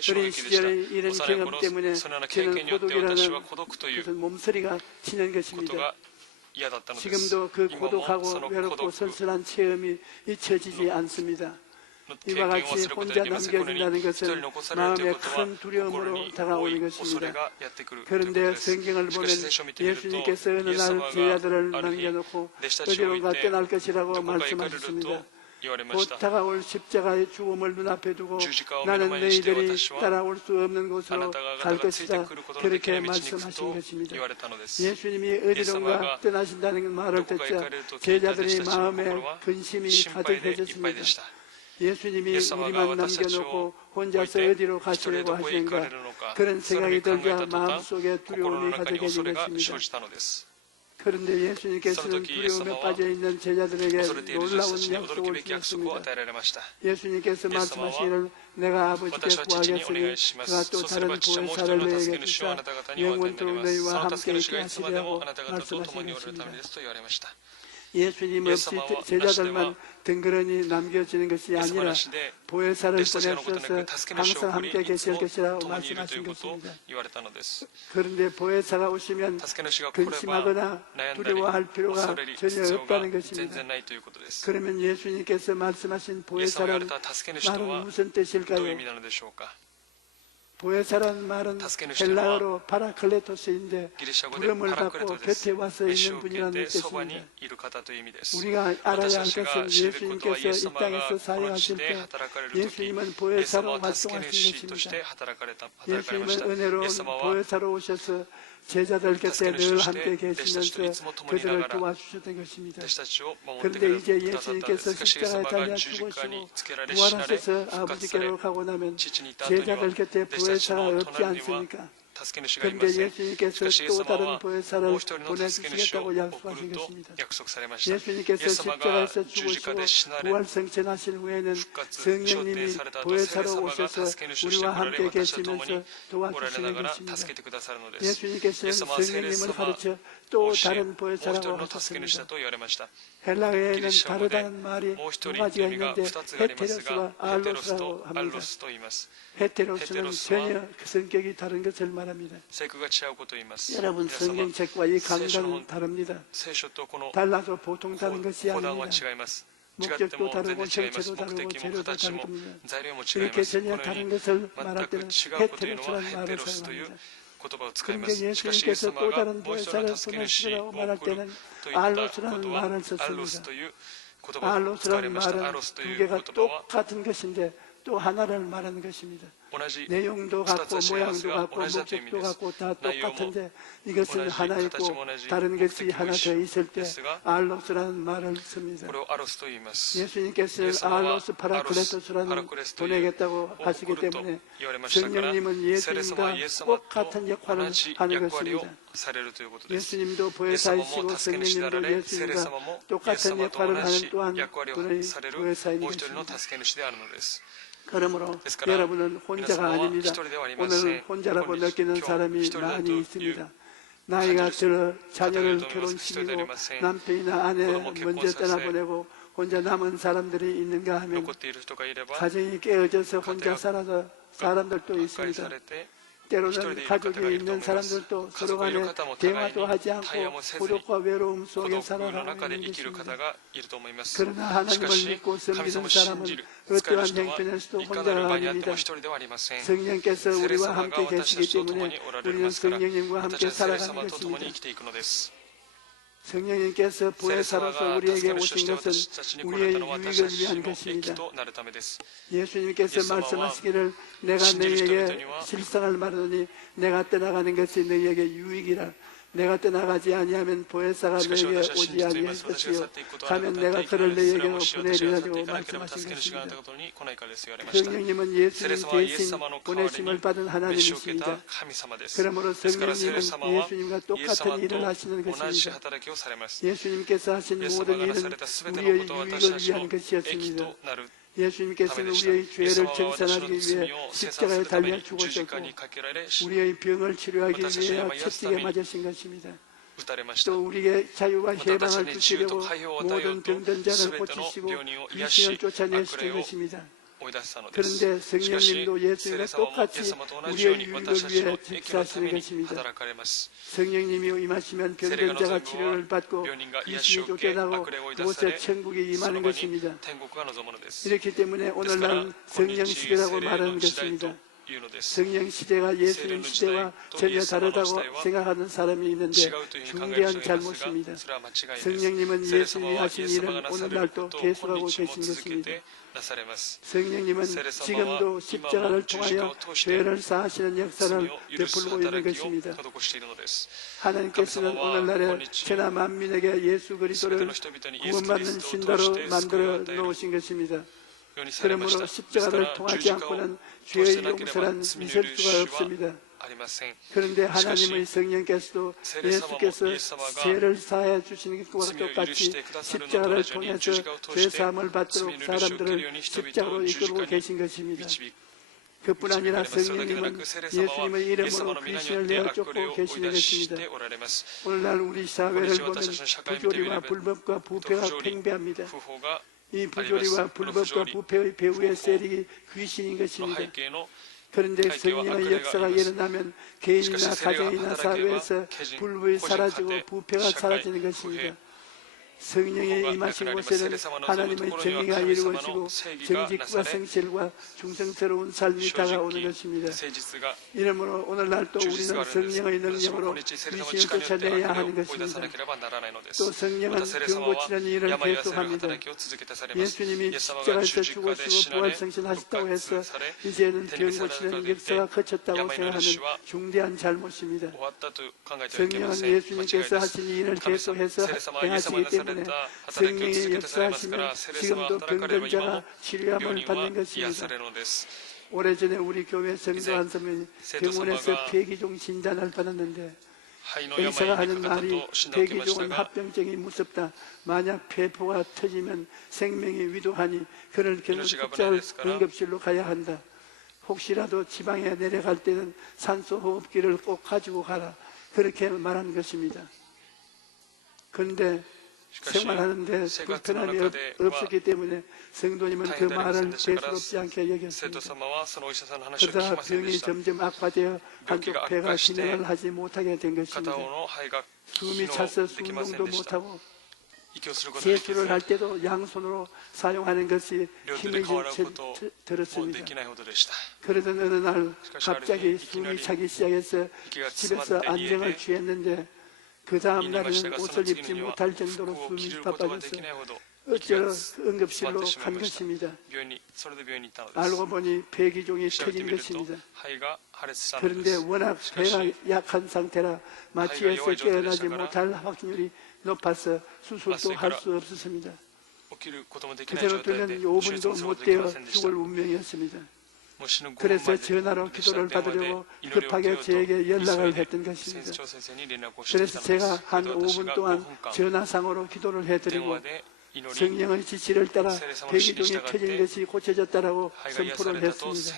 어린 시절의 이런 경험 때문에 저는 고독이라는 무슨 몸서리가 치는 것입니다. 지금도 그 고독하고 외롭고 쓸쓸한 체험이 잊혀지지 않습니다. 이와 같이 혼자 남겨진다는 것은 마음에 큰 두려움으로 다가오는 것입니다. 그런데 성경을 보면 예수님께서 어느 날 제자들을 남겨놓고 어디론가 떠날 것이라고 말씀하셨습니다. 곧 다가올 십자가의 죽음을 눈앞에 두고 나는 너희들이 따라올 수 없는 곳으로 갈 것이다. 그렇게 말씀하신 것입니다. 예수님이 어디론가 떠나신다는 말을 듣자 제자들의 마음에 근심이 가득해졌습니다. 예수님이 우리만 남겨놓고 혼자서 어디로 가시려고 하시는가 그런 생각이 들자 마음속에 두려움이 가득해진 것입니다. 그런데 예수님께서는 두려움에 빠져있는 제자들에게 놀라운 약속을 주셨습니다. 예수님께서 말씀하시기를 내가 아버지께 구하겠으니 그가 또 다른 보혜사를 너희에게 주사 영원토록 너희와 함께 있게 하시리라고 말씀하신 것입니다. 예수님 없이 제자들만 덩그러니 남겨지는 것이 아니라 보혜사를 보내셔서 항상 함께 계실 것이라고 말씀하신 것입니다. 그런데 보혜사가 오시면 근심하거나 두려워할 필요가 전혀 없다는 것입니다. 그러면 예수님께서 말씀하신 보혜사는 나는 무슨 뜻일까요? 보혜사라는 말은 헬라어로 파라클레토스인데 부름을 받고 곁에 와서 있는 분이라는 뜻입니다. 우리가 알아야 할 것은 예수님께서 이 땅에서 사역하실 때 예수님은 보혜사로 활동하신 것입니다. 예수님은 은혜로운 보혜사로 오셔서 제자들 곁에 늘 함께 계시면서 그들을 도와주셨던 것입니다. 그런데 이제 예수님께서 십자가에 달려 죽으시고 부활하셔서 아버지께로 가고 나면 제자들 곁에 보혜사가 없지 않습니까? 그런데 예수님께서 또 다른 보혜사를 보내주시겠다고 약속하신 것입니다. 예수님께서 십자가에서 죽으시고 부활승천하신 후에는 성령님이 보혜사로 오셔서 우리와 함께 계시면서 도와주시는 것입니다. 예수님께서는 성령님을 가르쳐 또 다른 보혜사라고 하셨습니다. 헬라어에는 다르다는 말이 두 가지가 있는데 헤테로스와 알로스라고 합니다. 헤테로스는 전혀 성격이 다른 것을 말합니다. 여러분 성경책과 이 강단은 다릅니다. 달라도 보통 다른 것이 아닙니다. 목적도 다르고 정체도 다르고 재료도 다릅니다. 이렇게 전혀 다른 것을 말할 때는 헤테로스라는 말을 사용합니다. 그런데 예수님께서 또 다른 보혜사를 보내시라고 말할 때는 알로스라는 말을 썼습니다. 알로스라는 말은 두 개가 똑같은 것인데 또 하나를 말하는 것입니다. 내용도 같고 모양도 같고 목적도 같고 다 똑같은데 이것은 하나 있고 다른 것이 하나 더 있을 때 알로스라는 말을 씁니다. 예수님께서 알로스 파라클레토스라는 보내겠다고 하시기 때문에 성령님은 예수님과 똑같은 역할을 하는 것입니다. 예수님도 보혜사이시고 성령님도 예수님과 똑같은 역할을 하는 또한 분의 보혜사인 것입니다. 그러므로 여러분은 혼자가 아닙니다. 오늘 혼자라고 느끼는 사람이 많이 있습니다. 나이가 들어 자녀를 결혼시키고 남편이나 아내 먼저 떠나보내고 혼자 남은 사람들이 있는가 하면 가정이 깨어져서 혼자 살아서 사람들도 있습니다. 때로는 가족이 있는 사람들도 서로 간에 대화도 하지 않고孤独과 외로움 속에 살아가고 있는 것입니다. 그러나 하나님을 믿고 섬기는 사람은 어떠한 형편에서도 혼자가 아닙니다. 성령께서 우리와 함께 계시기 때문에 우리는 성령님과 함께 살아가는 것입니다. 성령님께서 보혜사로서 우리에게 오신 것은 우리의 유익을 위한 것입니다. 예수님께서 말씀하시기를 내가 너희에게 실상을 말하노니 내가 떠나가는 것이 너희에게 유익이라. 내가 떠나가지 아니하면 보혜사가 너희에게 오지 아니할 것이요 가면 내가 그를 너희에게로 보내리라고 말씀하신 것입니다. 성령님은 예수님 대신 보내심을 받은 하나님이십니다. 그러므로 성령님은 예수님과 똑같은 일을 하시는 것입니다. 예수님께서 하신 모든 일은 우리의 유익을 위한 것이었습니다. 예수님께서는 우리의 죄를 정산하기 위해 십자가에 달려 죽으셨고 우리의 병을 치료하기 위해 채찍에 맞으신 것입니다. 또 우리에게 자유와 해방을 주시려고 모든 병든 자를 고치시고 귀신을 쫓아내시는 것입니다. 그런데 성령님도 예수님과 똑같이 우리의 유익을 위해 직사하시는 것입니다. 성령님이 임하시면 병든 자가 치료를 받고 귀신이 쫓겨나고 그곳에 천국이 임하는 것입니다. 이렇기 때문에 오늘날은 성령시대라고 말하는 것입니다. 성령시대가 예수님 시대와 전혀 다르다고 생각하는 사람이 있는데 중대한 잘못입니다. 성령님은 예수님이 하신 일은 오늘날도 계속하고 계신 것입니다. 성령님은 지금도 십자가를 통하여 죄를 사하시는 역사를 베풀고 있는 것입니다. 하나님께서는 오늘날에 천하 만민에게 예수 그리스도를 구원받는 신도로 만들어 놓으신 것입니다. 그러므로 십자가를 통하지 않고는 죄의 용서란 있을 수가 없습니다. 그런데 하나님의 성령께서도 예수께서 죄를 사해 주시는 것과 똑같이 십자가를 통해서 죄사함을 받도록 사람들을 십자가로 이끌고 계신 것입니다. 그뿐 아니라 성령님은 예수님의 이름으로 귀신을 내어 쫓고 계시는 것입니다. 오늘날 우리 사회를 보면 부조리와 불법과 부패가 팽배합니다. 이 부조리와 불법과 부패의 배후의 세력이 귀신인 것입니다. 그런데 성령의 역사가 일어나면 개인이나 가정이나 사회에서 불법이 사라지고 부패가 사라지는 것입니다. 성령의 임하신 곳에는 하나님의 정의가 이루어지고 정직과 성실과 충성스러운 삶이 다가오는 것입니다. 이러므로 오늘날 또 우리는 성령의 능력으로 미신을 쫓아내야 하는 것입니다. 또 성령은 병 고치는 일을 계속합니다. 예수님이 십자가에서 죽으시고 부활승천하셨다고 해서 이제는 병 고치는 역사가 거쳤다고 생각하는 중대한 잘못입니다. 성령은 예수님께서 하신 일을 계속해서 행하시기 때문에 성령의 역사하시면 지금도 병든 자가 치료함을 받는 것입니다. 오래전에 우리 교회 성도 한 사람이 병원에서 폐기종 진단을 받았는데 의사가 하는 말이 폐기종은 합병증이 무섭다. 만약 폐포가 터지면 생명이 위독하니 그럴 경우 급작 응급실로 가야 한다. 혹시라도 지방에 내려갈 때는 산소호흡기를 꼭 가지고 가라. 그렇게 말한 것입니다. 그런데 생활하는데 불편함이 없었기 때문에 성도님은 그 말을 대수롭지 않게 여겼습니다. 그러다 병이 점점 악화되어 한쪽 폐가 기능을 하지 못하게 된 것입니다. 숨이 차서 숨동도 못하고 세수를 할 때도 양손으로 사용하는 것이 힘이 들었습니다. 그러던 어느 날 갑자기 숨이 차기 시작해서 집에서 안정을 취했는데 그 다음 날에는 옷을 입지 못할 정도로 숨이 바빠져서 어쩌러 응급실로 간 것입니다. 알고 보니 폐기종이 터진 것입니다. 그런데 워낙 폐가 약한 상태라 마취해서 깨어나지 못할 확률이 높아서 수술도 할 수 없었습니다. 그대로 두면 5분도 못 되어 죽을 운명이었습니다. 그래서 전화로 기도를 받으려고 급하게 저에게 연락을 했던 것입니다. 그래서 제가 한 5분 동안 전화상으로 기도를 해드리고 성령의 지시를 따라 폐기종이 터진 것이 고쳐졌다라고 선포를 했습니다.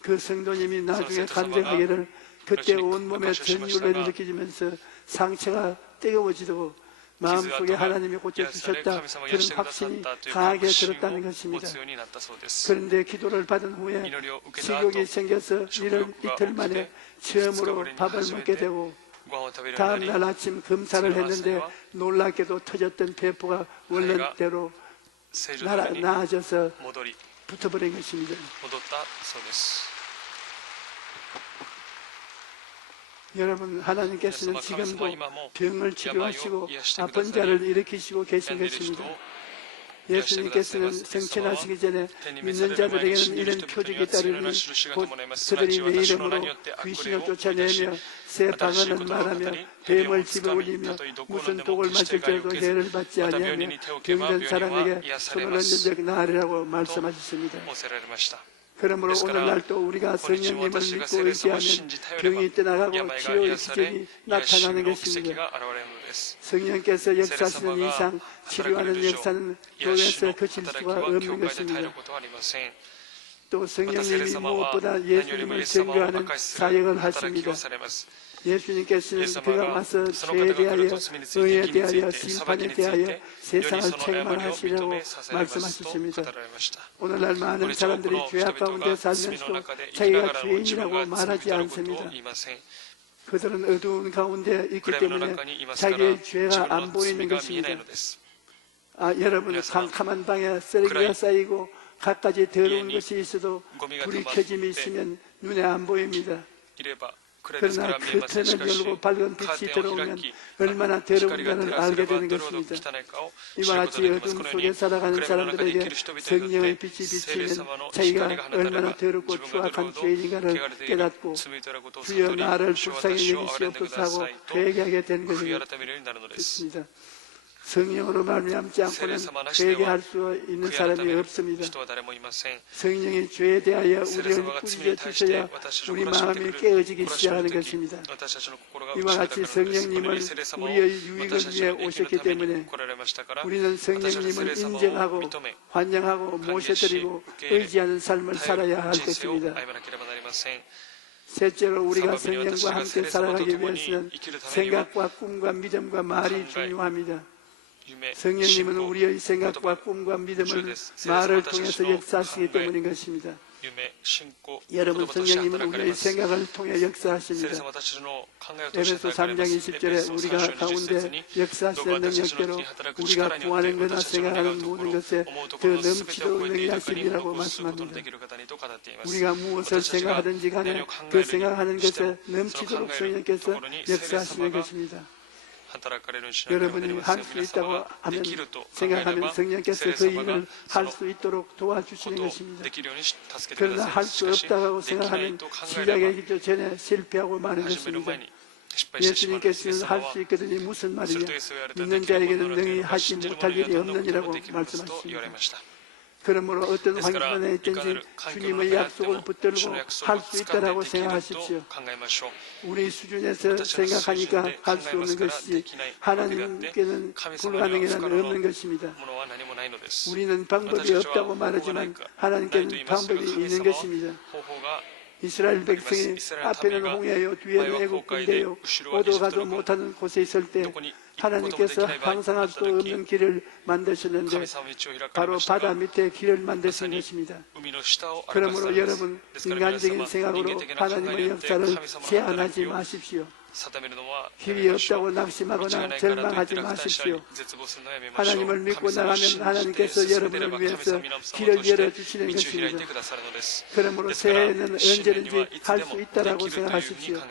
그 성도님이 나중에 간증하기를 그때 온몸에 전율을 느끼면서 상처가 뜨거워지고 마음속에 하나님이 고쳐주셨다 그런 확신이 강하게 들었다는 것입니다. 그런데 기도를 받은 후에 식욕이 생겨서 이틀 만에 처음으로 밥을 먹게 되고 다음 날 아침 검사를 했는데 놀랍게도 터졌던 폐포가 원래대로 나아져서 붙어버린 것입니다. 여러분, 하나님께서는 지금도 병을 치료하시고 아픈 자를 일으키시고 계신 것입니다. 예수님께서는 성천하시기 전에 믿는 자들에게는 이런 표적이 따르니 곧 그들이 내 이름으로 귀신을 쫓아내며 새 방언을 말하며 뱀을 집어올리며 무슨 독을 마실지라도 해를 받지 아니하며 병든 사람에게 손을 얹은 적 나으리라고 말씀하셨습니다. 그러므로 오늘날도 우리가 성령님을 믿고 의지하면 병이 떠나가고 치료의 기적이 나타나는 것입니다. 성령께서 역사하시는 이상 치료하는 역사는 교회에서 거칠 수가 없는 것입니다. 또 성령님이 무엇보다 예수님을 증거하는 사역을 하십니다. 예수님께서는 그가 와서 죄에 대하여, 의에 대하여, 심판에 대하여 세상을 책망하시려고 말씀하셨습니다. 오늘날 많은 사람들이 죄악 가운데 살면서 자기가 죄인이라고 말하지 않습니다. 그들은 어두운 가운데 있기 때문에 자기의 죄가 안 보이는 것입니다. 여러분, 캄캄한 방에 쓰레기가 쌓이고 갖가지 더러운 것이 있어도 불이 켜짐이 있으면 눈에 안 보입니다. 그러나 그 틈을 열고 밝은 빛이 들어오면 얼마나 더러운가를 알게 되는 것입니다. 이와 같이 어둠 속에 살아가는 사람들에게 성령의 빛이 비치면 자기가 얼마나 더럽고 추악한 죄인인가를 깨닫고 주여 나를 불쌍히 여기시옵소서 하고 회개하게 되는 것입니다. 성령으로 말미암지 않고는 회개할 수 있는 사람이 없습니다. 성령이 죄에 대하여 우리를 꾸짖어 주셔야 우리 마음이 깨어지기 시작하는 것입니다. 이와 같이 성령님은 우리의 유익을 위해 오셨기 때문에 우리는 성령님을 인정하고 환영하고 모셔드리고 의지하는 삶을 살아야 할 것입니다. 셋째로 우리가 성령과 함께 살아가기 위해서는 생각과 꿈과 믿음과 말이 중요합니다. 성령님은 우리의 생각과 꿈과 믿음을 말을 통해서 역사하시기 때문인 것입니다. 여러분 성령님은 우리의 생각을 통해 역사하십니다. 에베소 3장 20절에 우리가 가운데 역사하시는 능력대로 우리가 구하는 거나 생각하는 모든 것에 더 넘치도록 능력하시리라고 말씀합니다. 우리가 무엇을 생각하든지 간에 그 생각하는 것에 넘치도록 성령께서 역사하시는 것입니다. 여러분이 할 수 있다고 하면 생각하면 성령께서 그 일을 할 수 있도록 도와주시는 것입니다. 그러나 할 수 없다고 생각하면 시작하기 전에 실패하고 마는 것입니다. 예수님께서는 할 수 있거든요. 무슨 말이냐? 믿는 자에게는 능히 하지 못할 일이 없느니라고 말씀하십니다. 그러므로 어떤 환경에 있든지 주님의 약속을 붙들고 할 수 있다라고 생각하십시오. 우리 수준에서 생각하니까 할 수 없는 것이지 하나님께는 불가능이란 없는 것입니다. 우리는 방법이 없다고 말하지만 하나님께는 방법이 있는 것입니다. 이스라엘 백성이 앞에는 홍해요, 뒤에는 애국인데요, 오도 가도 못하는 곳에 있을 때 하나님께서 항상 할 수 없는 길을 만드셨는데 바로 바다 밑에 길을 만드신 것입니다. 그러므로 여러분 인간적인 생각으로 하나님의 역사를 제한하지 마십시오. 길이 없다고 낙심하거나 절망하지 마십시오. 하나님을 믿고 나가면 하나님께서 여러분을 위해서 길을 열어주시는 것입니다. 그러므로 새해에는 언제든지 할 수 있다라고 생각하십시오.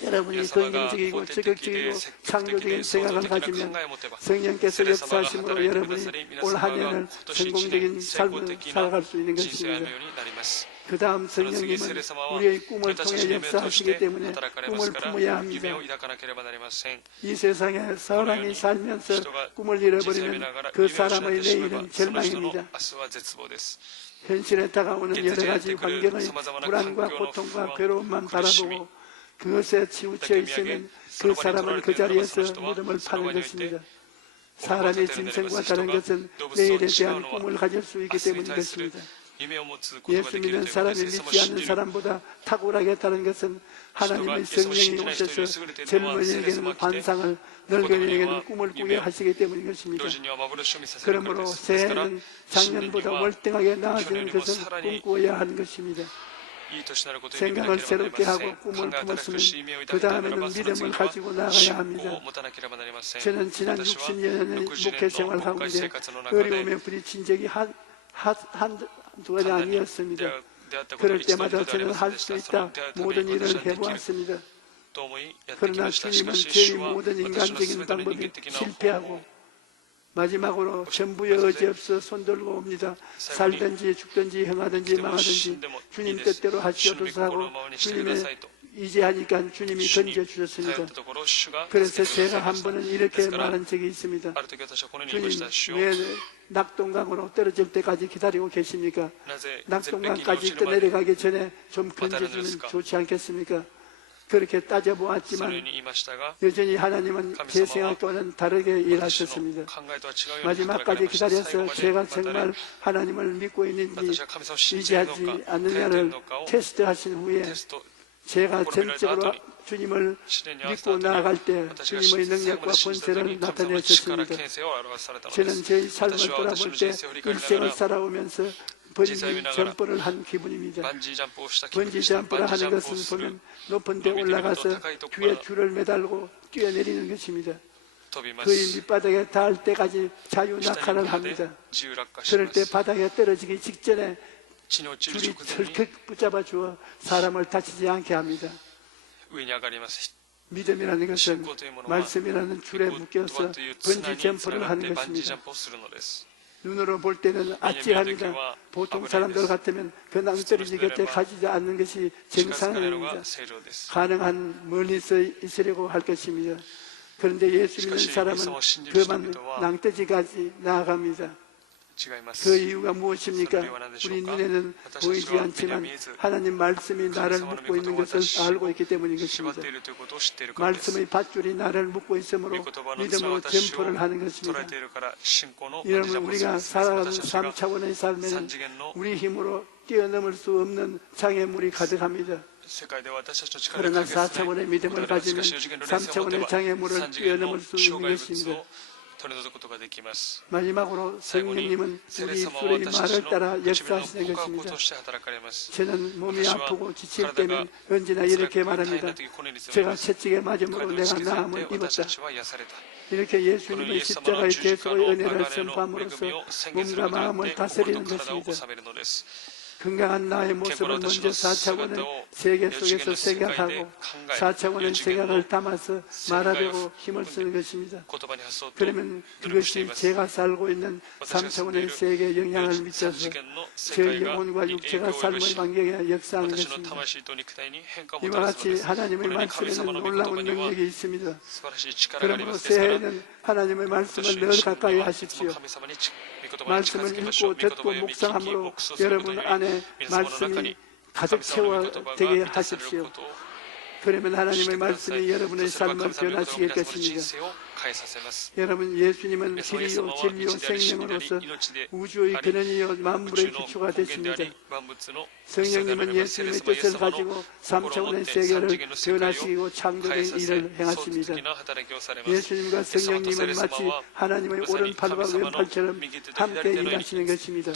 여러분이 긍정적이고 적극적이고 창조적인 생각을 가지면 성령께서 역사하심으로 여러분이 올 한 해를 성공적인 삶을 살아갈 수 있는 것입니다. 그 다음 성령님은 우리의 꿈을 통해 역사하시기 때문에 꿈을 품어야 합니다. 이 세상에 사람이 살면서 꿈을 잃어버리면 그 사람의 내일은 절망입니다. 현실에 다가오는 여러 가지 환경의 불안과 고통과 괴로움만 바라보고 그것에 치우쳐 있으면 그 사람은 그 자리에서 믿음을 파는 것입니다. 사람의 짐승과 다른 것은 내일에 대한 꿈을 가질 수 있기 때문인 것입니다. 예수 믿는 사람이 믿지 않는 사람보다 탁월하게 다른 것은 하나님의 성령이 오셔서 젊은이에게는 환상을, 늙은이에게는 꿈을 꾸게 하시기 때문인 것입니다. 그러므로 새해는 작년보다 월등하게 나아지는 것은 꿈꾸어야 하는 것입니다. 생각을 새롭게 하고 꿈을 품었으면 그 다음에는 믿음을 가지고 나가야 합니다. 저는 지난 60년의 목회 생활 가운데 어려움에 부딪힌 적이 한두 가지 아니었습니다. 그럴 때마다 저는 할 수 있다, 모든 일을 해보았습니다. 그러나 주님은 저희 모든 인간적인 방법이 실패하고 마지막으로 전부에 의지없어 손들고 옵니다. 살든지 죽든지 행하든지 망하든지 주님 뜻대로 하시옵소서 하고 주님의 의지하니까 주님이 던져주셨습니다. 그래서 제가 한 번은 이렇게 말한 적이 있습니다. 주님 왜 낙동강으로 떨어질 때까지 기다리고 계십니까? 낙동강까지 떠내려가기 전에 좀 건져주면 좋지 않겠습니까? 그렇게 따져보았지만 여전히 하나님은 제 생각과는 다르게 일하셨습니다. 마지막까지 기다려서 제가 정말 하나님을 믿고 있는지 의지하지 않느냐를 테스트하신 후에 제가 전적으로 주님을 믿고 나아갈 때 주님의 능력과 권세를 나타내셨습니다. 저는 제 삶을 돌아볼 때 일생을 살아오면서 번지 점프를 한 기분입니다. 번지 점프를 하는 것은 보면 높은 데 올라가서 뒤에 줄을 매달고 뛰어내리는 것입니다. 그의 밑바닥에 닿을 때까지 자유낙하를 합니다. 그럴 때 바닥에 떨어지기 직전에 줄이 철컥 붙잡아 주어 사람을 다치지 않게 합니다. 믿음이라는 것은 말씀이라는 줄에 묶여서 번지 점프를 하는 것입니다. 눈으로 볼 때는 아찔합니다. 보통 사람들 같으면 그 낭떠러지 곁에 가지 않는 것이 정상입니다. 가능한 멀리서 있으려고 할 것입니다. 그런데 예수 믿는 사람은 그만 낭떠러지까지 나아갑니다. 그 이유가 무엇입니까? 우리 눈에는 보이지 않지만 하나님 말씀이 나를 묶고 있는 것을 알고 있기 때문인 것입니다. 말씀의 밧줄이 나를 묶고 있으므로 믿음으로 점프를 하는 것입니다. 여러분, 우리가 살아가는 3차원의 삶에는 우리 힘으로 뛰어넘을 수 없는 장애물이 가득합니다. 그러나 4차원의 믿음을 가지면 3차원의 장애물을 뛰어넘을 수 있는 것입니다. 마지막으로 성령님은 우리 둘의 말을 따라 역사하시는 것입니다. 저는 몸이 아프고 지칠 때는 언제나 이렇게 말합니다. 제가 채찍에 맞음으로 내가 나음을 입었다. 이렇게 예수님의 십자가의 대속의 은혜를 선포함으로써 몸과 마음을 다스리는 것입니다. 건강한 나의 모습은 먼저 4차원의 세계 속에서 생각하고 4차원의 생각을 담아서 말하려고 힘을 쓰는 것입니다. 그러면 그것이 제가 살고 있는 3차원의 세계에 영향을 미쳐서 제 영혼과 육체가 삶의 환경에 역사하는 것입니다. 이와 같이 하나님의 말씀에는 놀라운 능력이 있습니다. 그러므로 새해에는 하나님의 말씀을 늘 가까이 하십시오. 말씀을 읽고 듣고 묵상함으로 여러분 안에 말씀이 가득 채워되게 하십시오. 그러면 하나님의 말씀이 여러분의 삶을 변화시킬 것입니다. 여러분, 예수님은 길이요 진리요 생명으로서 우주의 근원이요 만물의 기초가 되십니다. 성령님은 예수님의 뜻을 가지고 3차원의 세계를 변화시키고 창조의 일을 행하십니다. 예수님과 성령님은 마치 하나님의 오른팔과 왼팔처럼 함께 일하시는 것입니다.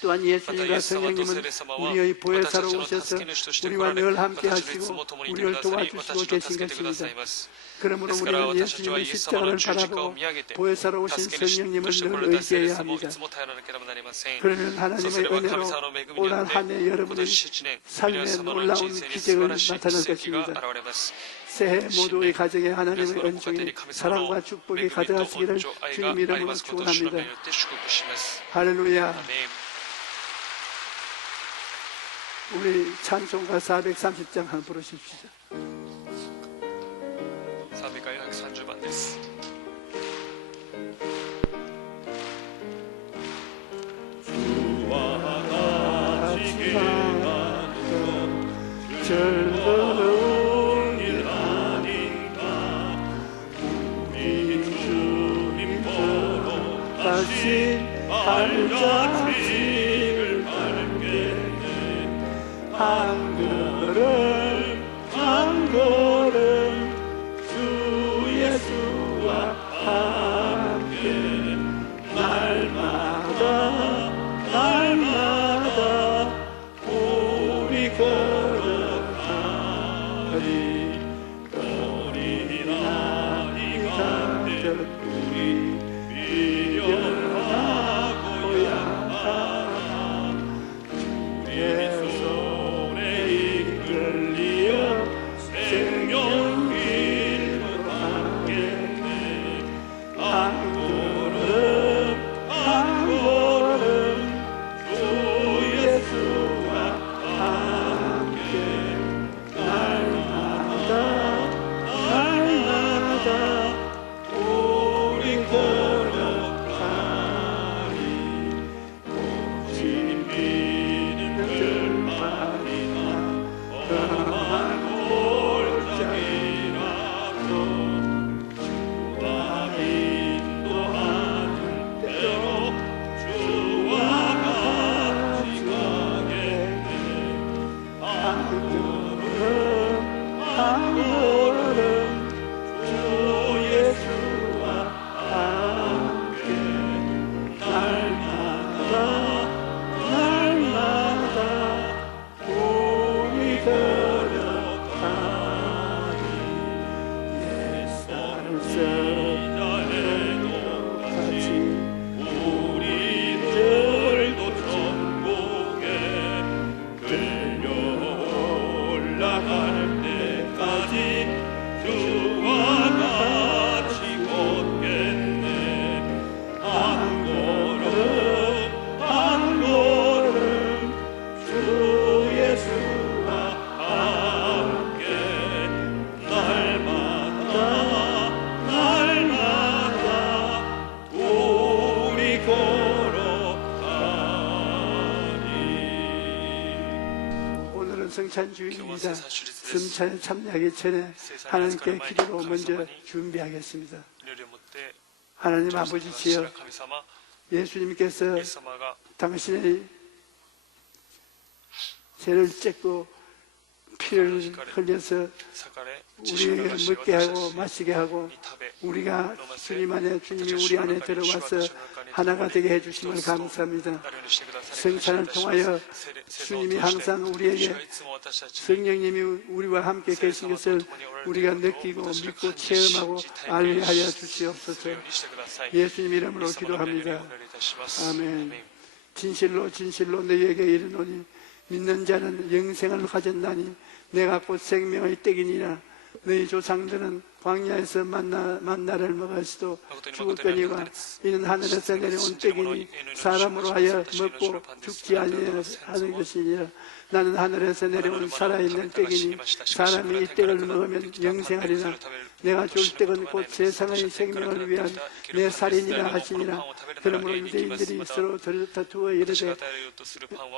또한 예수님과 성령님은 우리의 보혜사로 오셔서 우리와 늘 함께 하시고 우리를 도와주시고 계신 것입니다. 그러므로 우리는 예수님의 십자가를 바라보고 보혜사로 오신 성령님을 늘 의지해야 합니다. 그러면 하나님의 은혜로 올 한 해 여러분의 삶에 놀라운 기적을 나타낼 것입니다. 새해 모두의 가정에 하나님의 은총이 사랑과 축복이 가득하시기를 주님 이름으로 축원합니다. 할렐루야. 우리 찬송가 430장 한번 부르십시오. 430番です。 즐거운 일 아닌가 우리 주님 보러 다시 발자취를 밟겠네 한 걸음 한 걸음 주 예수와 함께 날마다 날마다 우리 걸어가리 어린아이 같은 우리 미련하고야 주의 손에 이끌리어 생명길로 가겠네 한 걸음 한 걸음 주 예수와 함께 날마다 날마다 우리 걸어가리 꽃이 피는 들판이나 험한 골짜기라도 주와 인도하는 대로 주와 같이 가겠네 한 걸음 한 걸음 주 예수와 함께 날마다 날마다 우리 걸어가리 옛사람 쓰자에도 같이 우리들도 천국에 끌려올라갈 때까지 주와 같이 걷겠네 한 걸음 한 걸음 주 예수와 함께 날마다 날마다 우리 걸어가리. 오늘은 성찬주일입니다. 성찬에 참여하기 전에 하나님께 기도로 먼저 준비하겠습니다. 하나님 아버지시여, 예수님께서 당신의 죄를 찢고 피를 흘려서 우리에게 먹게 하고 마시게 하고 우리가 주님 안에 주님이 우리 안에 들어와서 하나가 되게 해주심을 감사합니다. 성찬을 통하여 주님이 항상 우리에게 성령님이 우리와 함께 계신 것을 우리가 느끼고 믿고 체험하고 알게 하여 주시옵소서. 예수님 이름으로 기도합니다. 아멘. 진실로 진실로 너희에게 이르노니 믿는 자는 영생을 가졌나니 내가 곧 생명의 떡이니라. 너희 조상들은 광야에서 만나를 먹었어도 죽었거니와 이는 하늘에서 내려온 떡이니 사람으로 하여 먹고 죽지 아니하는 것이니라. 나는 하늘에서 내려온 살아있는 떡이니 사람이 이 떡을 먹으면 영생하리라. 내가 줄 떡은 곧 세상의 생명을 위한 내 살이니라 하시니라. 그러므로 유대인들이 서로 다투어 이르되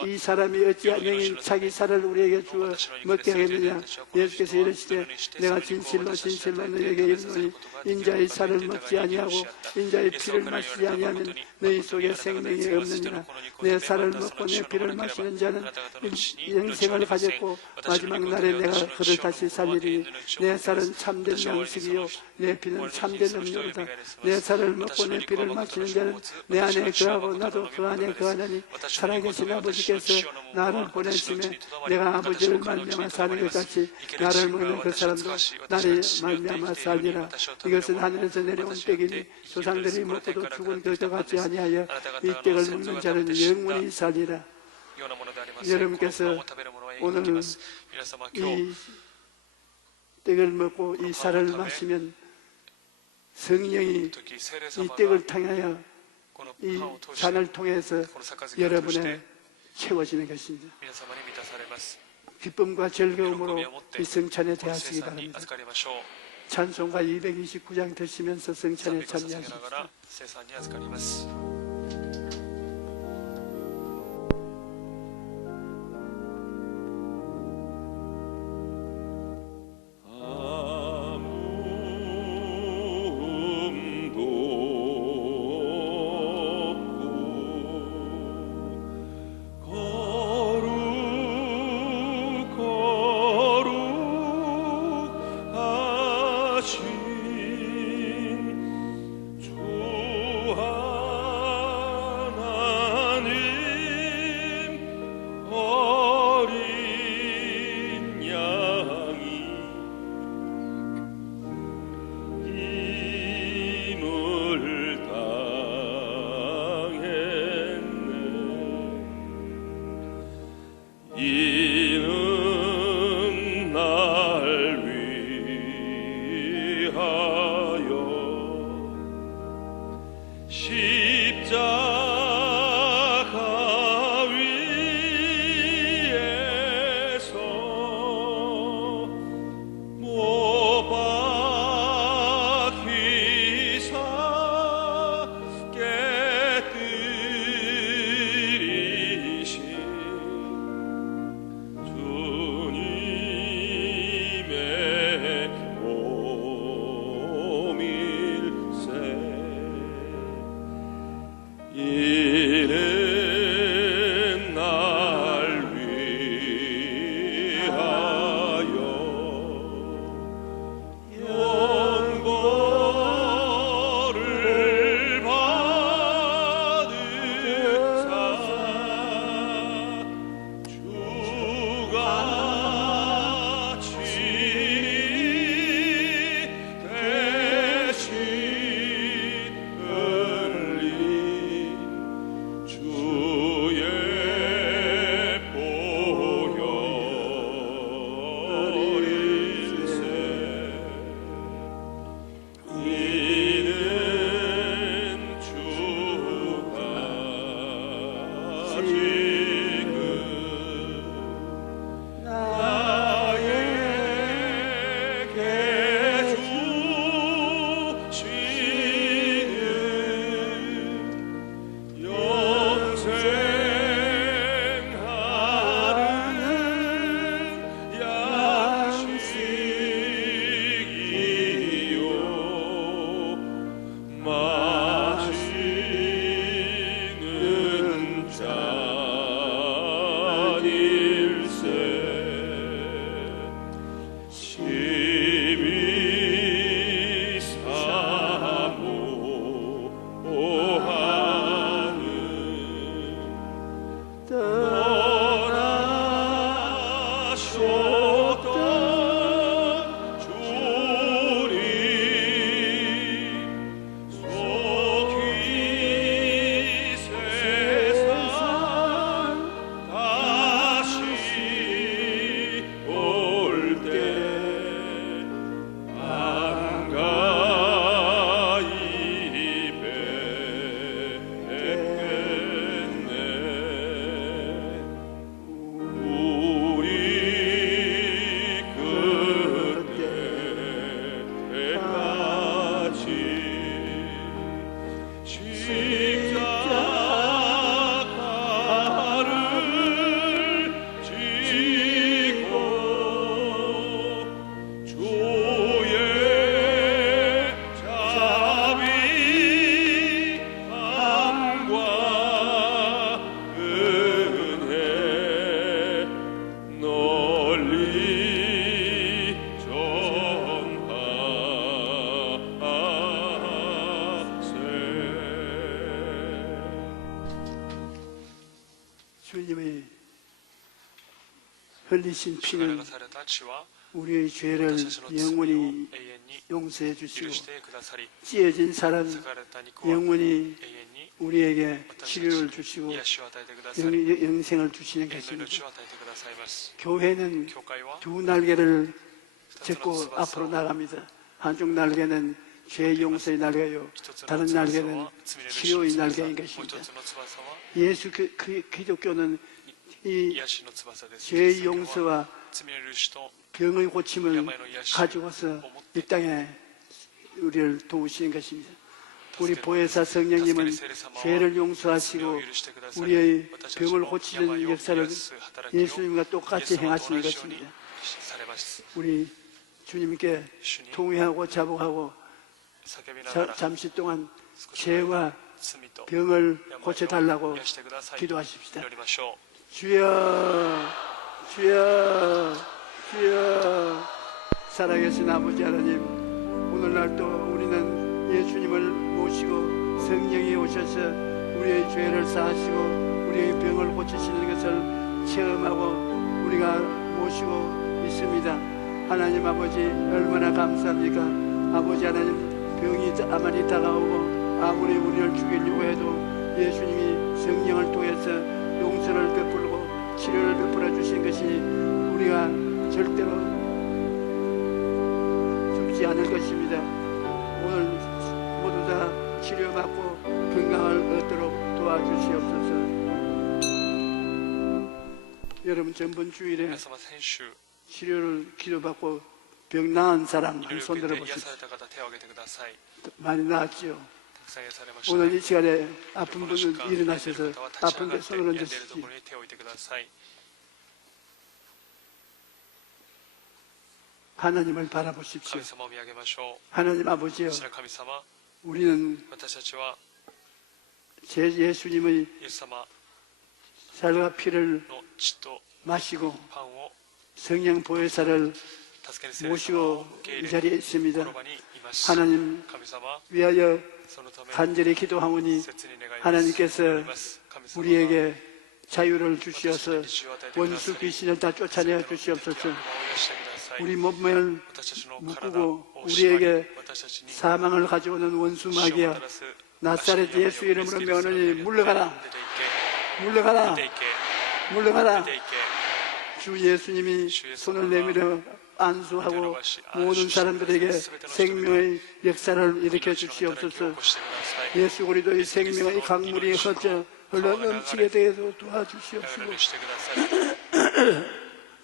이 사람이 어찌하여 자기 살을 우리에게 주어 먹게 하겠느냐. 예수께서 이르시되 내가 진실로 진실로 너희에게 이르노니 인자의 살을 먹지 아니하고 인자의 피를 마시지 아니하면 너희 속에 생명이 없느니라. 내 살을 먹고 내 피를 마시는 자는 영생을 가졌고 마지막 날에 내가 그를 다시 살리리니 내 살은 참된 양식이요 내 피는 참된 음료로다. 내 살을 먹고 내 피를 마시는 자는 내 안에 거하고 나도 그 안에 거하느니 살아계신 아버지께서 나를 보내심에 내가 아버지를 말미암아 사는 것 같이 나를 먹는 그 사람도 나를 말미암아 살리라. 이것은 하늘에서 내려온 떡이니 조상들이 먹고도 죽은 것과 같지 아니하여 이 떡을 먹는 자는 영원히 살리라. 여러분께서 오늘 이 떡을 먹고 이 살을 마시면 성령이 이 떡을 통하여 이 잔을 통해서 여러분의 채워지는 것입니다. 기쁨과 즐거움으로 이 성찬에 대하시기 바랍니다. 찬송가 229장 드시면서 성찬에 참여하십시오. 주님의 흘리신 피는 우리의 죄를 영원히 용서해 주시고 찢어진 살은 영원히 우리에게 치료를 주시고 영생을 주시는 것입니다. 교회는 두 날개를 짚고 앞으로 나갑니다. 한쪽 날개는 죄 용서의 날개요, 다른 날개는 치료의 날개인 것입니다. 예수 기독교는 이 죄의 용서와 병의 고침을 가지고서 이 땅에 우리를 도우시는 것입니다. 우리 보혜사 성령님은 죄를 용서하시고 우리의 병을 고치는 역사를 예수님과 똑같이 행하시는 것입니다. 우리 주님께 통회하고 자복하고 잠시 동안 죄와 병을 고쳐달라고 기도하십시다. 주여, 주여, 주여. 살아계신 아버지 하나님, 오늘날도 우리는 예수님을 모시고 성령이 오셔서 우리의 죄를 사하시고 우리의 병을 고치시는 것을 체험하고 우리가 모시고 있습니다. 하나님 아버지, 얼마나 감사합니까? 아버지 하나님, 병이 아무리 다가오고 아무리 우리를 죽이려고 해도 예수님이 성령을 통해서 용서를 베풀고 치료를 베풀어 주신 것이 우리가 절대로 죽지 않을 것입니다. 오늘 모두 다 치료받고 건강을 얻도록 도와주시옵소서. 여러분, 전번 주일에 치료를 기도받고 병 나은 사람 한 손 들어보십시오. 많이 나았지요? 오늘 이 시간에 아픈 분은 일어나셔서 아픈 데 손을 얹으시지. 하나님을 바라보십시오. 하나님 아버지요, 우리는 제 예수님의 살과 피를 마시고 성령 보혜사를 모시고 이 자리에 있습니다. 하나님 위하여 간절히 기도하오니 하나님께서 우리에게 자유를 주시어서 원수 귀신을 다 쫓아내어 주시옵소서. 우리 몸을 묶고 우리에게 사망을 가져오는 원수 마귀야, 나사렛 예수 이름으로 명하노니 물러가라, 물러가라, 물러가라. 주 예수님이 손을 내밀어 안수하고 모든 사람들에게 생명의 역사를 일으켜 주시옵소서. 예수 그리스도의 생명의 강물이 흘러 넘치게 되어서 도와주시옵소서.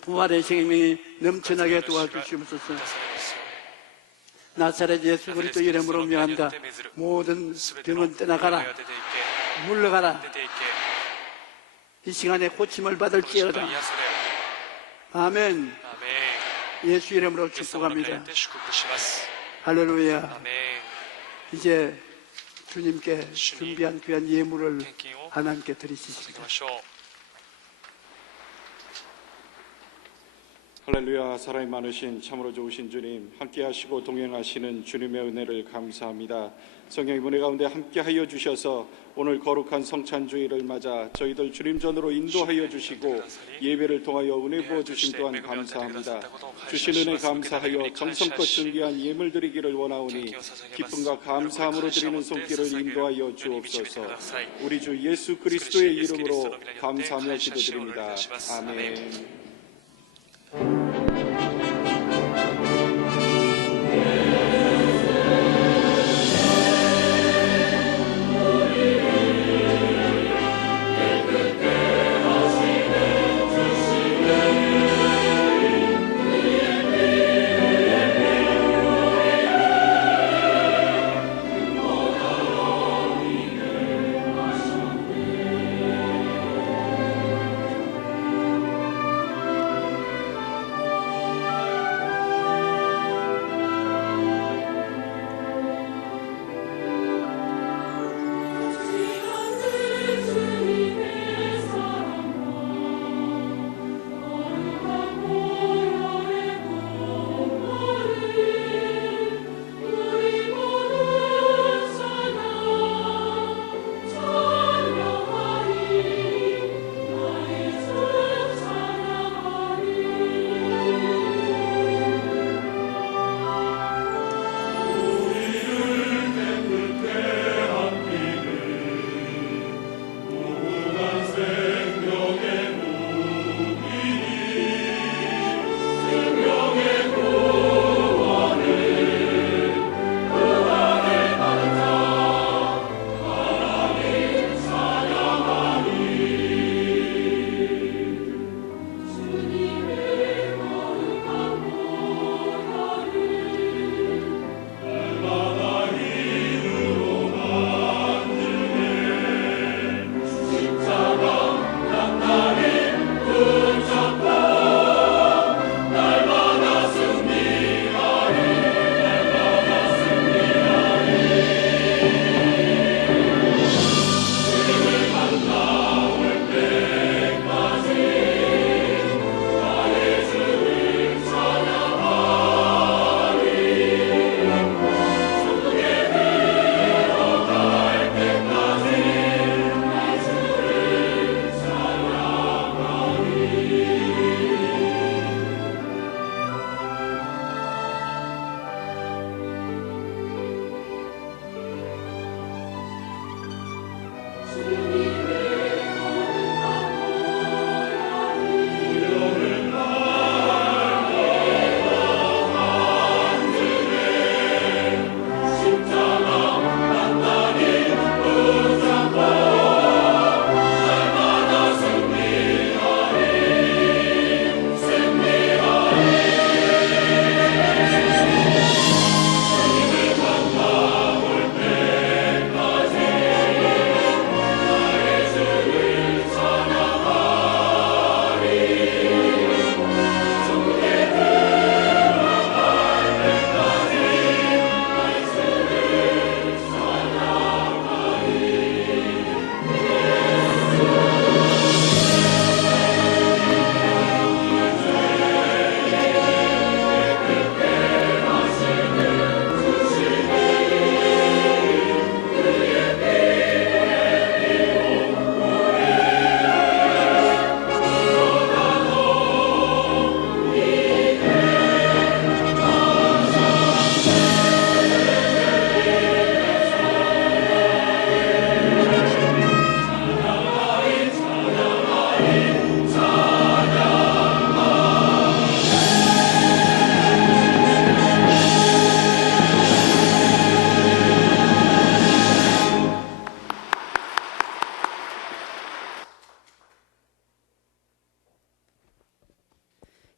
부활의 생명이 넘쳐나게 도와주시옵소서. 나사렛 예수 그리스도 이름으로 명한다. 모든 병은 떠나가라, 물러가라. 이 시간에 고침을 받을지어다. 아멘. 예수 이름으로 축복합니다. 할렐루야. 이제 주님께 준비한 귀한 예물을 하나님께 드리십시다. 할렐루야. 사랑이 많으신 참으로 좋으신 주님, 함께하시고 동행하시는 주님의 은혜를 감사합니다. 성령님 은혜 가운데 함께하여 주셔서 오늘 거룩한 성찬주의를 맞아 저희들 주님 전으로 인도하여 주시고 예배를 통하여 은혜 부어주신 또한 감사합니다. 주신 은혜 감사하여 정성껏 준비한 예물 드리기를 원하오니 기쁨과 감사함으로 드리는 손길을 인도하여 주옵소서. 우리 주 예수 그리스도의 이름으로 감사하며 기도드립니다. 아멘.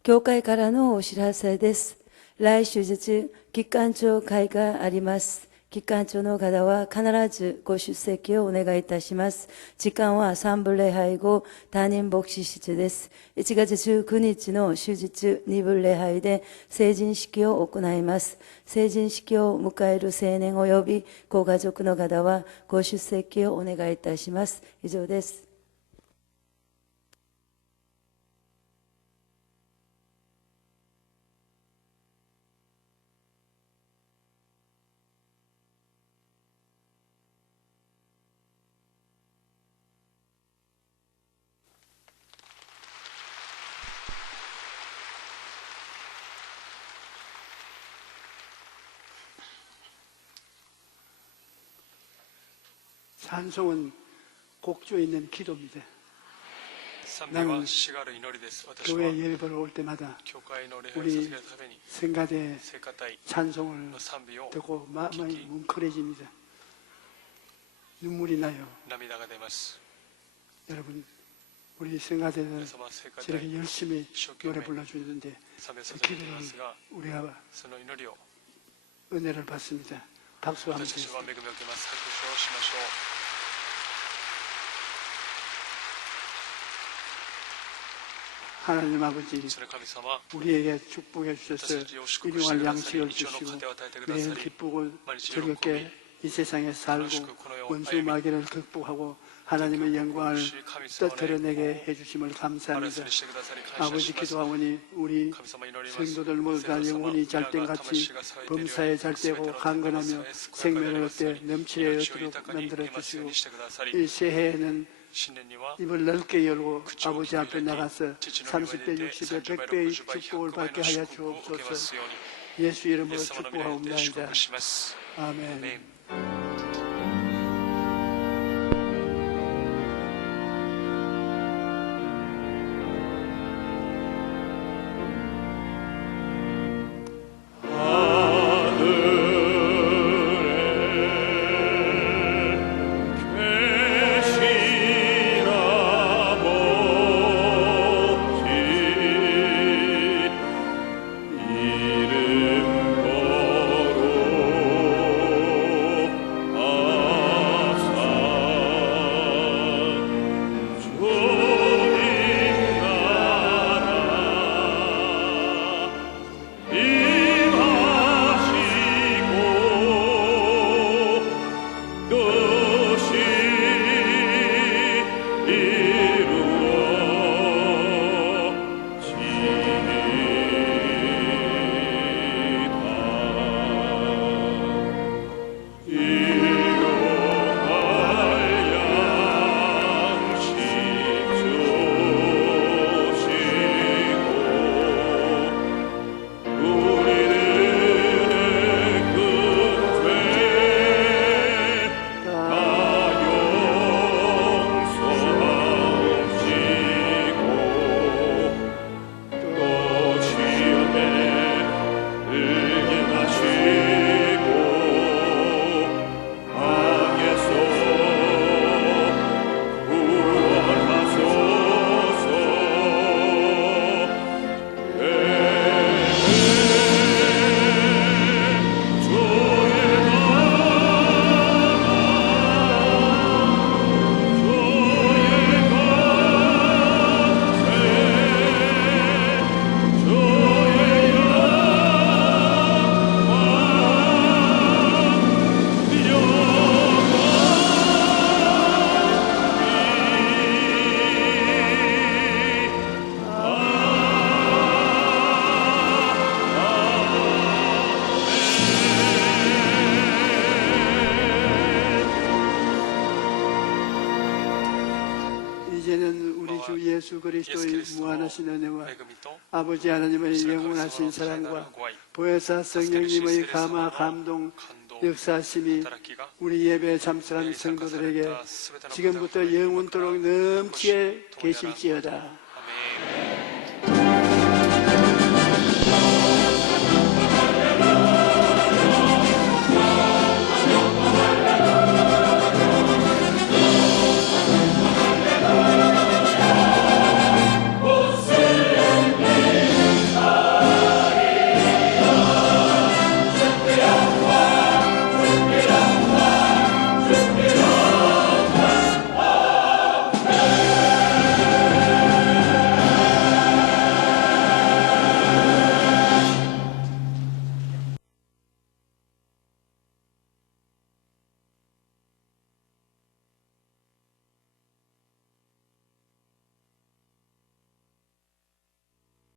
教会からのお知らせです。来週日、期間長会があります。期間長の方は必ずご出席をお願いいたします。時間は3部礼拝後、担任牧師室です。1月19日の終日2部礼拝で成人式を行います。成人式を迎える青年及びご家族の方はご出席をお願いいたします。以上です。찬송은 곡조에 있는 기도입니다. 나는 교회 예배를 올 때마다 우리 생가대 찬송을 듣고 마음이 뭉클해집니다. 눈물이 나요. 여러분, 우리 생가대는 저렇게 열심히 노래 불러주는데 그 기도를 우리가 은혜를 받습니다. 박수 한번 주세요. 하나님 아버지, 우리에게 축복해 주셔서 일용할 양식을 주시고 매일 기쁘고 즐겁게 이 세상에 살고 원수 마귀를 극복하고 하나님의 영광을 드러내게 해주심을 감사합니다. 아버지, 기도하오니 우리 성도들 모두 다 영혼이 잘된같이 범사에 잘되고 강건하며 생명을 얻되 넘치게 얻도록 만들어주시고 이 새해에는 입을 넓게 열고 아버지 앞에 나가서 30배, 60배, 100배의 축복을 받게 하여 주옵소서. 예수 이름으로 축복하옵나이다. 아멘. 예수 그리스도의 무한하신 은혜와 아버지 하나님의 영원하신 사랑과 보혜사 성령님의 감화 감동 역사하심이 우리 예배에 참석한 성도들에게 지금부터 영원토록 넘치게 계실지어다.